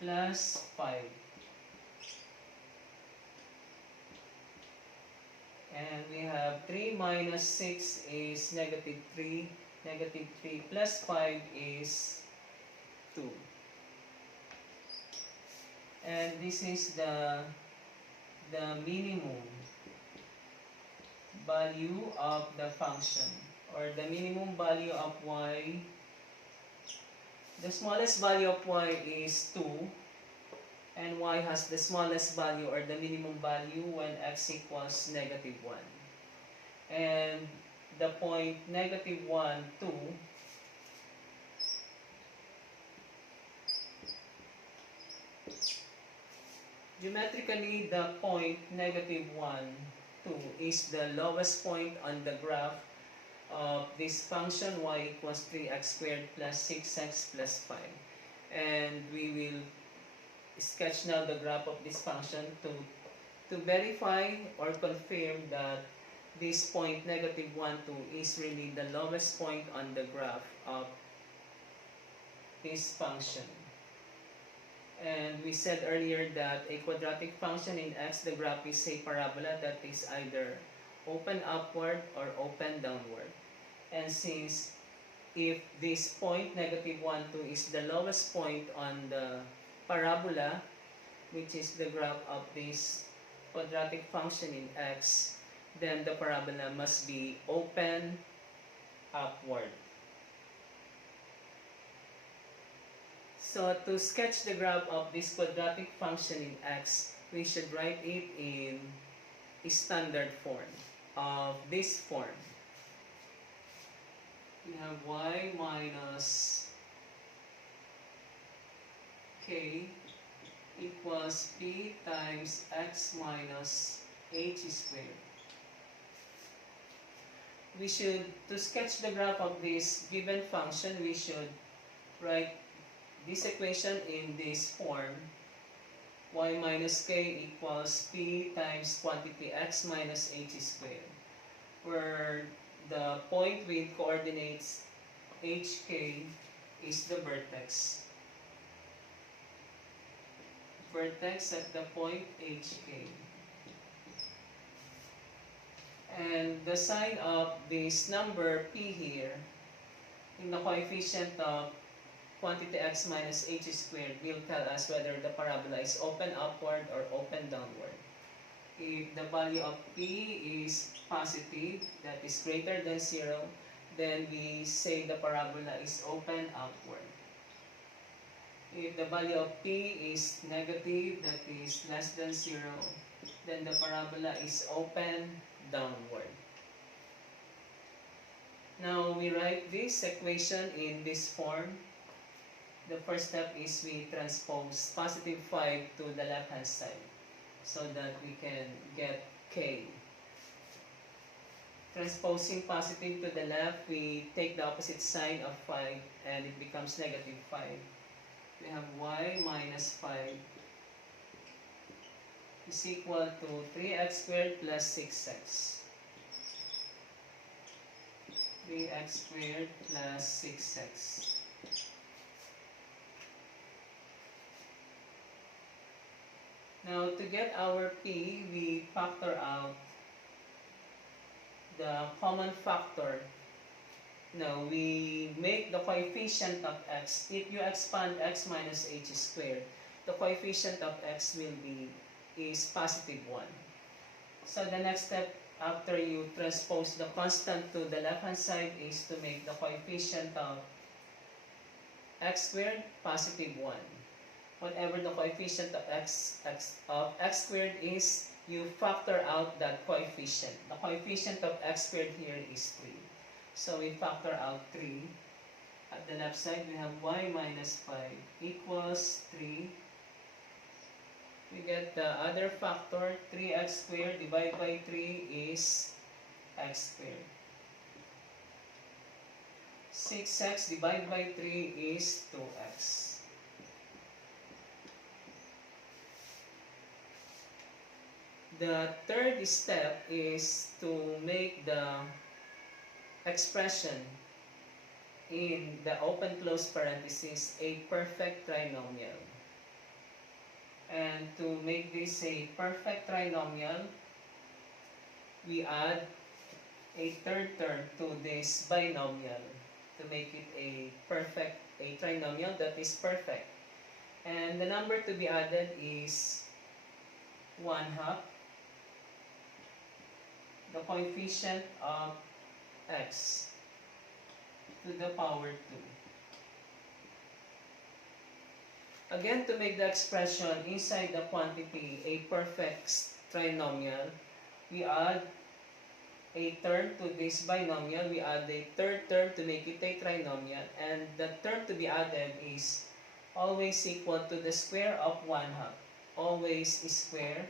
plus 5. And we have 3 minus 6 is -3. Negative 3 plus 5 is 2. And this is the minimum value of the function, or the minimum value of y. The smallest value of y is 2, and y has the smallest value or the minimum value when x equals negative 1. And the point negative 1, 2, geometrically the point negative 1, 2 is the lowest point on the graph of this function y equals 3x squared plus 6x plus 5. And we will sketch now the graph of this function to verify or confirm that this point negative 1, 2 is really the lowest point on the graph of this function. And we said earlier that a quadratic function in x, the graph is a parabola that is either open upward or open downward. And since if this point negative 1, 2 is the lowest point on the parabola, which is the graph of this quadratic function in x, then the parabola must be open upward. So to sketch the graph of this quadratic function in x, we should write it in a standard form of this form. We have y minus k equals p times x minus h squared. We should, to sketch the graph of this given function, we should write this equation in this form: y minus k equals p times quantity x minus h squared, where the point with coordinates hk is the vertex. Vertex at the point hk. And the sign of this number p here in the coefficient of quantity x minus h squared will tell us whether the parabola is open upward or open downward. If the value of p is positive, that is greater than 0, then we say the parabola is open upward. If the value of p is negative, that is less than 0, then the parabola is open downward. Now we write this equation in this form. The first step is we transpose positive 5 to the left hand side so that we can get k. Transposing positive to the left, we take the opposite sign of 5 and it becomes negative 5. We have y minus 5 is equal to 3x squared plus 6x. 3x squared plus 6x. Now, to get our p, we factor out the common factor. Now, we make the coefficient of x. If you expand x minus h squared, the coefficient of x is positive 1. So, the next step after you transpose the constant to the left-hand side is to make the coefficient of x squared positive 1. Whatever the coefficient of x squared is, you factor out that coefficient. The coefficient of x squared here is 3. So we factor out 3. At the left side, we have y minus 5 equals 3. We get the other factor, 3x squared divided by 3 is x squared. 6x divided by 3 is 2x. The third step is to make the expression in the open-close parenthesis a perfect trinomial. And to make this a perfect trinomial, we add a third term to this binomial to make it a trinomial that is perfect. And the number to be added is 1/2. The coefficient of x to the power 2. Again, to make the expression inside the quantity a perfect trinomial, we add a term to this binomial. We add a third term to make it a trinomial, and the term to be added is always equal to the square of 1/2. Always square,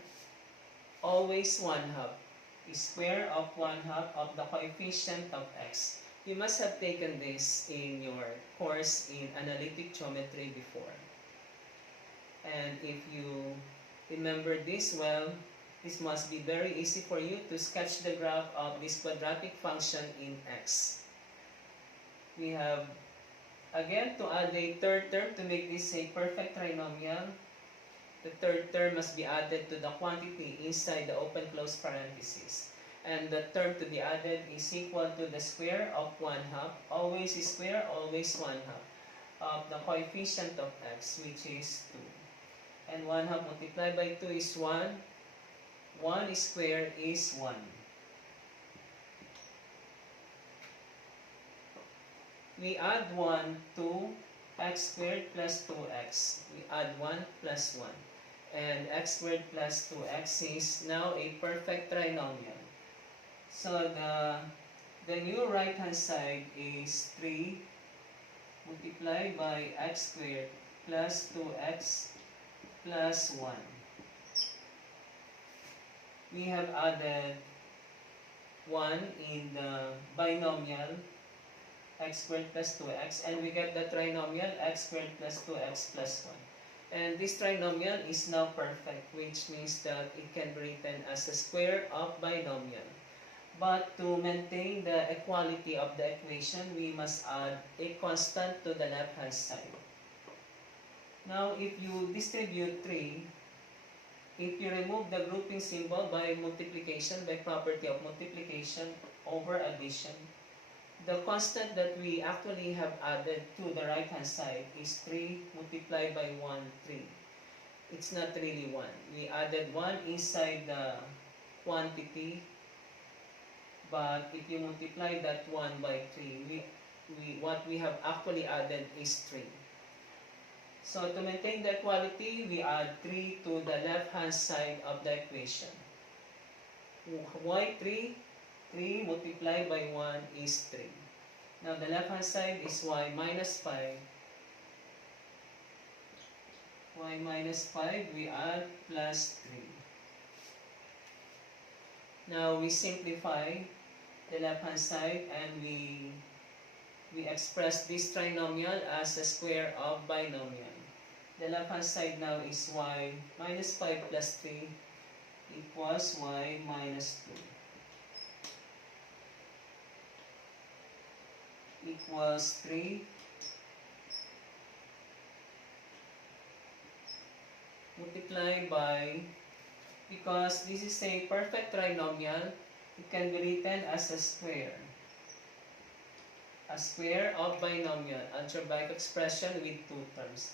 always 1/2. Square of 1/2 of the coefficient of x. You must have taken this in your course in analytic geometry before. And if you remember this well, this must be very easy for you to sketch the graph of this quadratic function in x. We have, again, to add a third term to make this a perfect trinomial. The third term must be added to the quantity inside the open-close parenthesis. And the term to be added is equal to the square of 1/2, always square, always 1/2, of the coefficient of x, which is 2. And 1/2 multiplied by 2 is 1. 1 squared is 1. We add 1 to x squared plus 2x. We add 1 plus 1. And x squared plus 2x is now a perfect trinomial. So the new right hand side is 3 multiplied by x squared plus 2x plus 1. We have added 1 in the binomial x squared plus 2x, and we get the trinomial x squared plus 2x plus 1. And this trinomial is now perfect, which means that it can be written as a square of binomial. But to maintain the equality of the equation, we must add a constant to the left-hand side. Now, if you distribute 3, if you remove the grouping symbol by multiplication, by property of multiplication over addition, the constant that we actually have added to the right-hand side is 3 multiplied by 1, 3. It's not really 1. We added 1 inside the quantity, but if you multiply that 1 by 3, what we have actually added is 3. So to maintain the equality, we add 3 to the left-hand side of the equation. Why 3? 3 multiplied by 1 is 3. Now the left-hand side is y minus 5. Y minus 5, we add plus 3. Now we simplify the left-hand side, and we express this trinomial as a square of binomial. The left-hand side now is y minus 5 plus 3 equals y minus 2 equals 3 multiplied by, because this is a perfect trinomial, it can be written as a square of binomial, algebraic expression with 2 terms.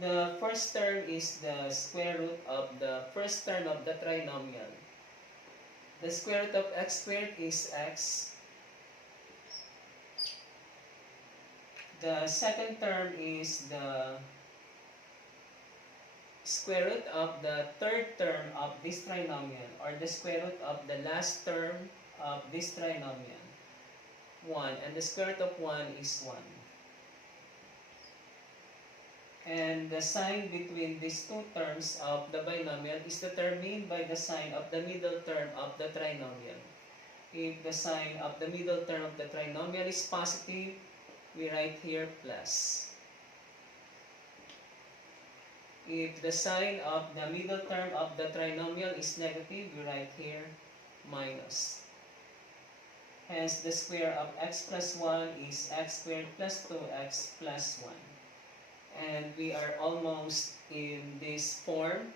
The first term is the square root of the first term of the trinomial. The square root of x squared is x. The second term is the square root of the third term of this trinomial, or the square root of the last term of this trinomial, 1, and the square root of 1 is 1. And the sign between these two terms of the binomial is determined by the sign of the middle term of the trinomial. If the sign of the middle term of the trinomial is positive, we write here plus. If the sign of the middle term of the trinomial is negative, we write here minus. Hence, the square of x plus 1 is x squared plus 2x plus 1. And we are almost in this form.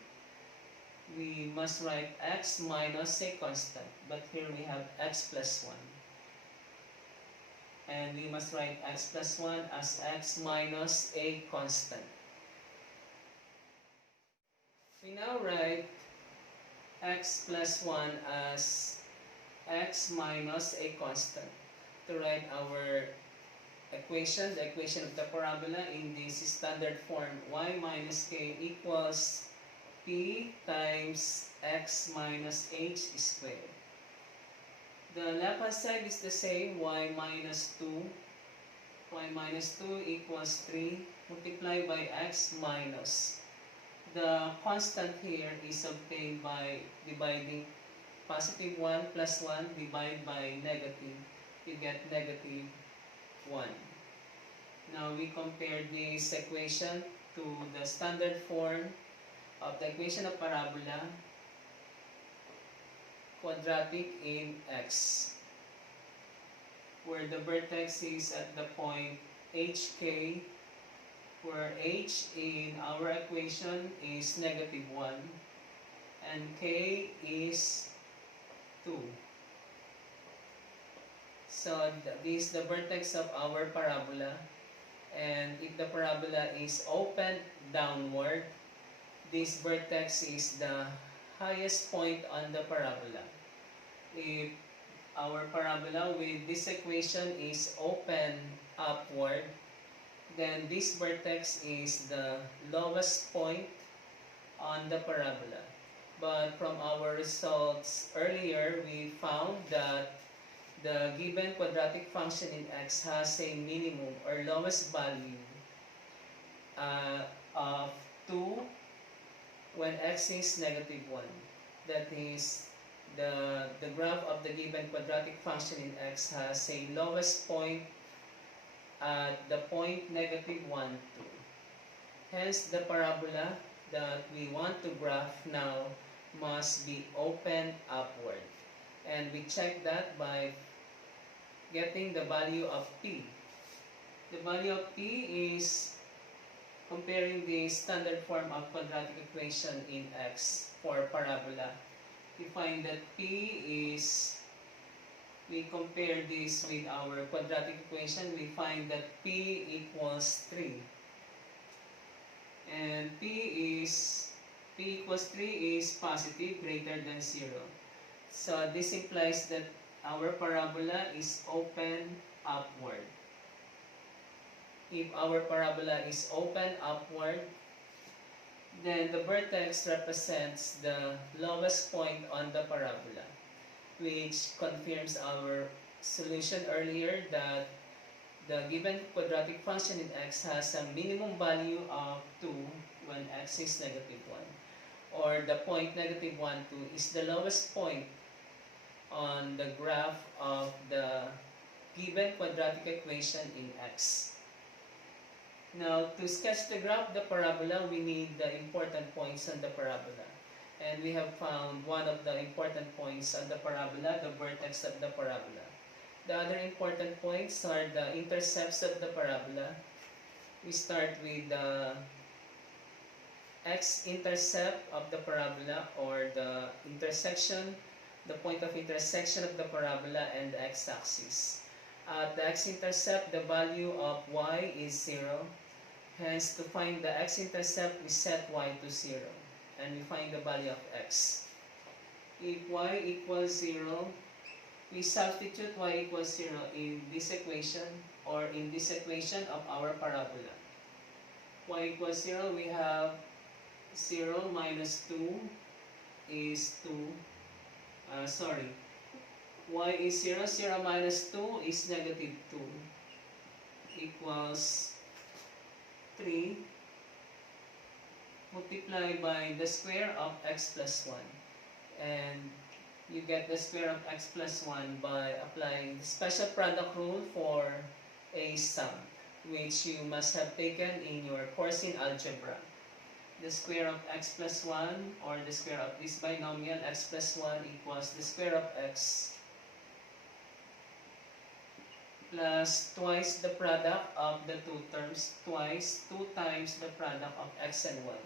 We must write x minus a constant, but here we have x plus 1. And we must write x plus 1 as x minus a constant. We now write x plus 1 as x minus a constant to write our equation, the equation of the parabola in this standard form, y minus k equals p times x minus h squared. The left hand side is the same, y minus 2. Y minus 2 equals 3 multiplied by x minus. The constant here is obtained by dividing positive 1 plus 1 divided by negative. You get negative 1. Now we compare this equation to the standard form of the equation of parabola, quadratic in x, where the vertex is at the point hk, where h in our equation is negative 1 and k is 2. So this is the vertex of our parabola, and if the parabola is open downward, this vertex is the highest point on the parabola. If our parabola with this equation is open upward, then this vertex is the lowest point on the parabola. But from our results earlier, we found that the given quadratic function in x has a minimum or lowest value of 2 when x is negative 1. That is, the graph of the given quadratic function in x has a lowest point at the point negative 1, 2. Hence, the parabola that we want to graph now must be open upward. And we check that by getting the value of p. The value of p is comparing the standard form of quadratic equation in x for parabola. We find that p is, we compare this with our quadratic equation, we find that p equals 3. And p equals 3 is positive, greater than 0. So this implies that our parabola is open upward. If our parabola is open upward, then the vertex represents the lowest point on the parabola, which confirms our solution earlier that the given quadratic function in x has a minimum value of 2 when x is negative 1, or the point negative 1, 2 is the lowest point on the graph of the given quadratic equation in x. Now, to sketch the graph of the parabola, we need the important points on the parabola. And we have found one of the important points on the parabola, the vertex of the parabola. The other important points are the intercepts of the parabola. We start with the x-intercept of the parabola, or the intersection, the point of intersection of the parabola and the x-axis. At the x-intercept, the value of y is 0. Hence, to find the x-intercept, we set y to 0. And we find the value of x. If y equals 0, we substitute y equals 0 in this equation, or in this equation of our parabola. Y equals 0, we have 0 minus 2 is 2. Y is 0, 0 minus 2 is negative 2, equals 3 multiplied by the square of x plus 1. And you get the square of x plus 1 by applying the special product rule for a sum, which you must have taken in your course in algebra. The square of x plus 1, or the square of this binomial x plus 1, equals the square of x plus twice the product of the two terms, twice 2 times the product of x and 1.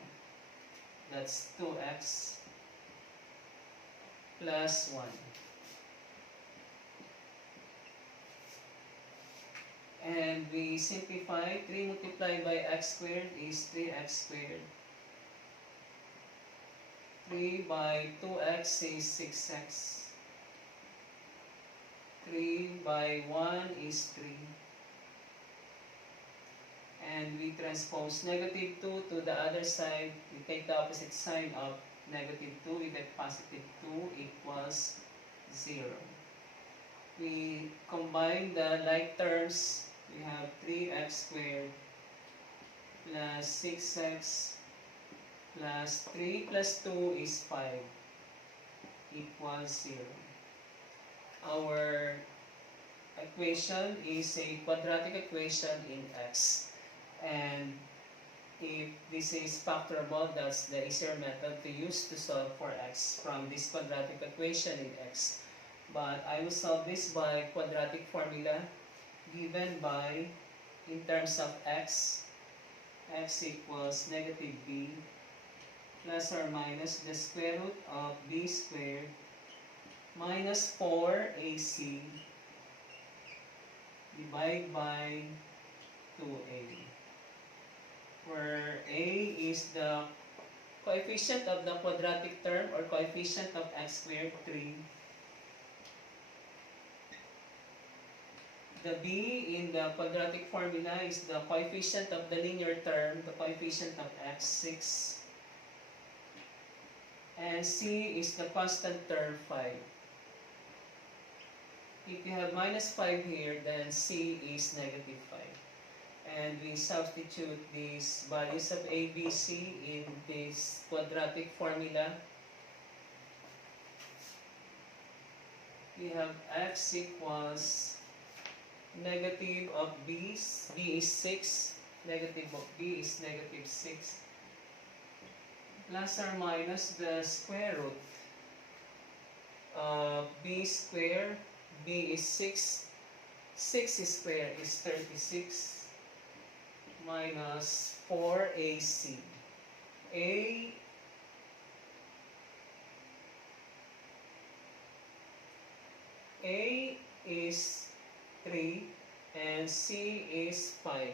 That's 2x plus 1. And we simplify. 3 multiplied by x squared is 3x squared. 3 by 2x is 6x. 3 by 1 is 3. we transpose negative 2 to the other side, we take the opposite sign of negative 2, we get positive 2 equals 0. We combine the like terms, we have 3x squared plus 6x plus 3 plus 2 is 5 equals 0. Our equation is a quadratic equation in x. And if this is factorable, that's the easier method to use to solve for x from this quadratic equation in x. But I will solve this by quadratic formula given by, in terms of x equals negative b plus or minus the square root of b squared minus 4ac divided by 2a, where a is the coefficient of the quadratic term or coefficient of x squared, 3. The b in the quadratic formula is the coefficient of the linear term, the coefficient of x, 6. And c is the constant term, 5. If you have minus 5 here, then c is negative 5. And we substitute these values of a, b, c in this quadratic formula. We have x equals negative of b is 6, negative of b is negative 6, plus or minus the square root of b squared, b is 6, 6 squared is 36, minus 4ac. A is 3 and c is 5.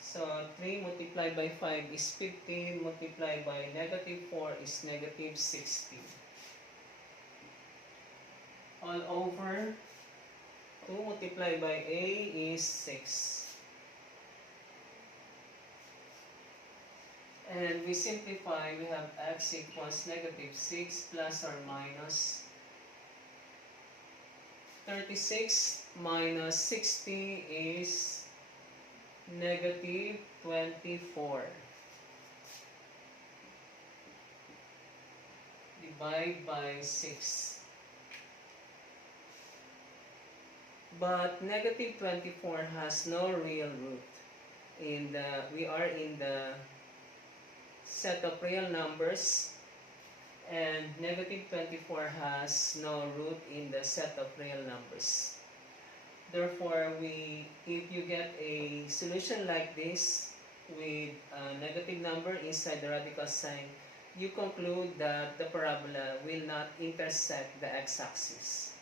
So 3 multiplied by 5 is 15, multiplied by negative 4 is negative 16. All over 2 multiplied by a is 6. And we simplify, we have x equals negative 6 plus or minus 36 minus 60 is negative 24. Divide by 6. But negative 24 has no real root. We are in the set of real numbers, and negative 24 has no root in the set of real numbers. Therefore, if you get a solution like this with a negative number inside the radical sign, you conclude that the parabola will not intersect the x-axis.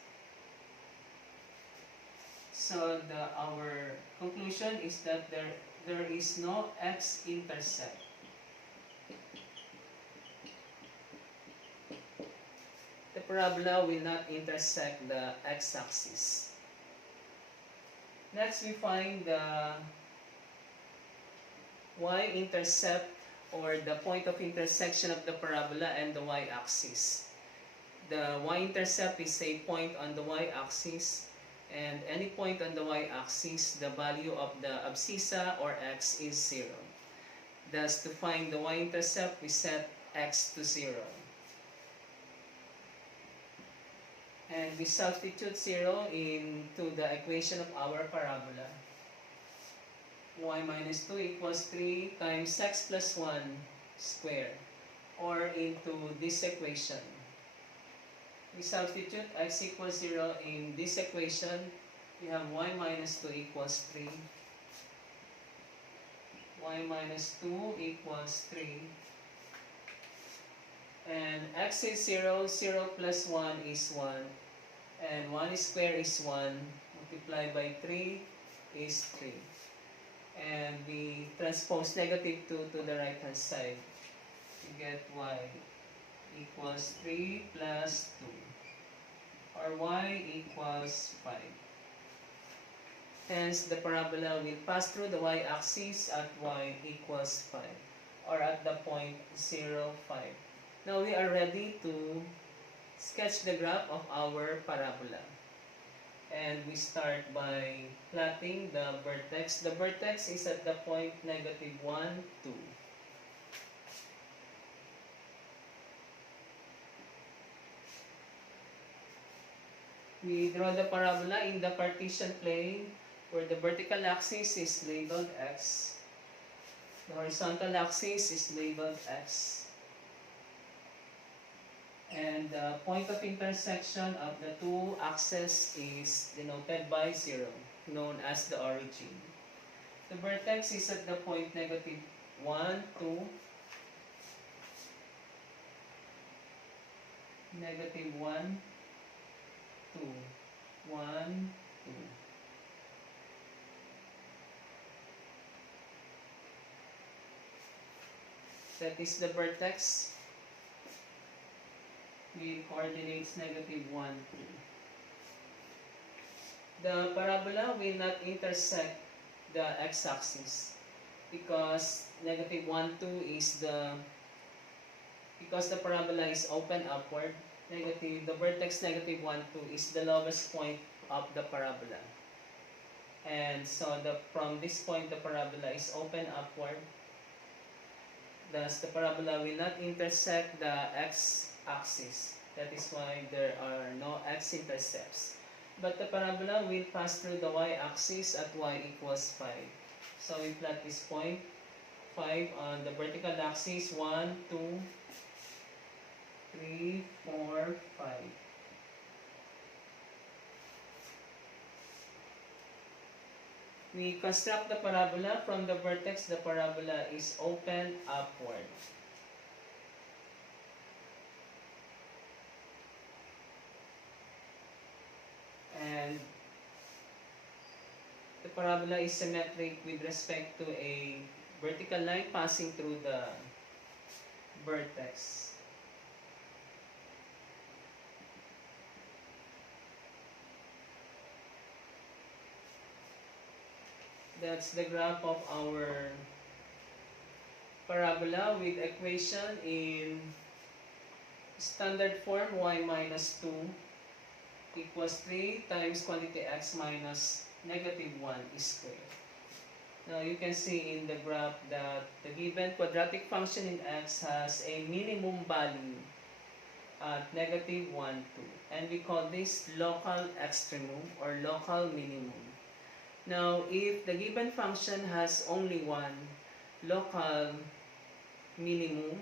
So our conclusion is that there is no x-intercept. The parabola will not intersect the x-axis. Next, we find the y-intercept, or the point of intersection of the parabola and the y-axis. The y-intercept is a point on the y-axis, and any point on the y-axis, the value of the abscissa or x is 0. Thus, to find the y-intercept, we set x to 0. And we substitute 0 into the equation of our parabola. Y minus 2 equals 3 times x plus 1 squared, or into this equation. We substitute x equals 0 in this equation. We have y minus 2 equals 3. Y minus 2 equals 3. And x is 0, 0 plus 1 is 1. And 1 squared is 1, multiplied by 3 is 3. And we transpose negative 2 to the right hand side. We get y equals 3 plus 2, or y equals 5. Hence, the parabola will pass through the y-axis at y equals 5, or at the point 0, 5. Now, we are ready to sketch the graph of our parabola. And we start by plotting the vertex. The vertex is at the point negative 1, 2. We draw the parabola in the Cartesian plane where the vertical axis is labeled x. The horizontal axis is labeled x. And the point of intersection of the two axes is denoted by 0, known as the origin. The vertex is at the point negative 1, 2, negative 1, 2, 1, 2. That is the vertex with coordinates negative 1, 2. The parabola will not intersect the x-axis because negative 1, 2 is because the parabola is open upward. The vertex negative 1, 2 is the lowest point of the parabola. And so from this point the parabola is open upward. Thus, the parabola will not intersect the x-axis. That is why there are no x-intercepts. But the parabola will pass through the y-axis at y equals 5. So we plot this point, 5 on the vertical axis, 1, 2, 3, 4, 5. We construct the parabola. From the vertex, the parabola is open upward. And the parabola is symmetric with respect to a vertical line passing through the vertex. That's the graph of our parabola with equation in standard form. Y minus 2 equals 3 times quantity x minus negative 1 is squared. Now you can see in the graph that the given quadratic function in x has a minimum value at negative 1, 2. And we call this local extremum or local minimum. Now, if the given function has only one local minimum,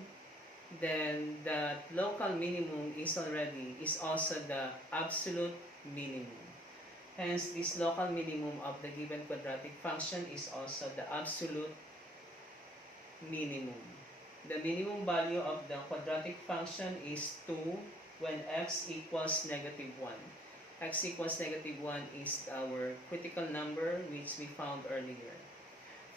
then the local minimum is also the absolute minimum. Hence, this local minimum of the given quadratic function is also the absolute minimum. The minimum value of the quadratic function is 2 when x equals negative 1. X equals negative 1 is our critical number which we found earlier.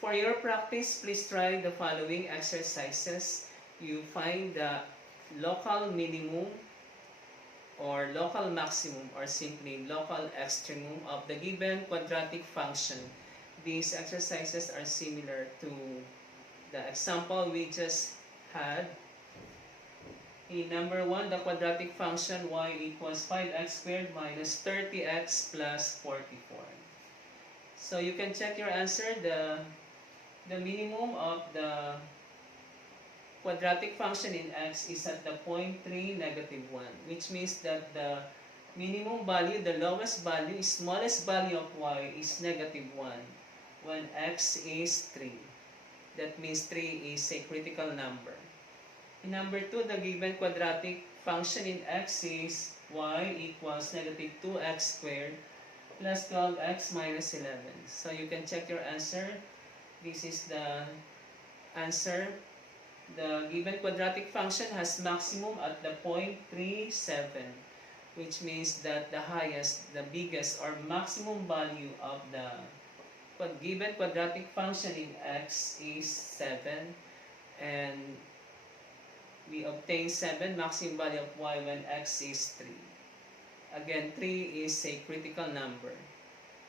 For your practice, please try the following exercises. You find the local minimum or local maximum or simply local extremum of the given quadratic function. These exercises are similar to the example we just had. In number 1, the quadratic function y equals 5x squared minus 30x plus 44. So you can check your answer. The minimum of the quadratic function in x is at the point 3, negative 1, which means that the minimum value, the lowest value, smallest value of y is negative 1 when x is 3. That means 3 is a critical number. In number 2, the given quadratic function in x is y equals negative 2x squared plus 12x minus 11. So you can check your answer. This is the answer. The given quadratic function has maximum at the point 3, 7, which means that the highest, the biggest, or maximum value of the given quadratic function in x is 7, and we obtain 7 maximum value of y when x is 3. Again, 3 is a critical number.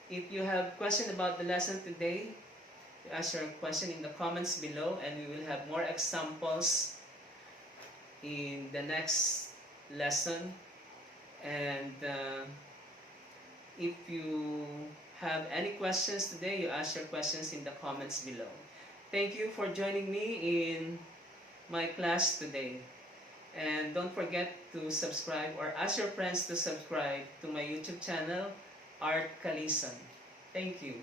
If you have question about the lesson today, you ask your question in the comments below, and we will have more examples in the next lesson. And if you have any questions today, you ask your questions in the comments below. Thank you for joining me in my class today. And don't forget to subscribe or ask your friends to subscribe to my YouTube channel, Art Kalisan. Thank you.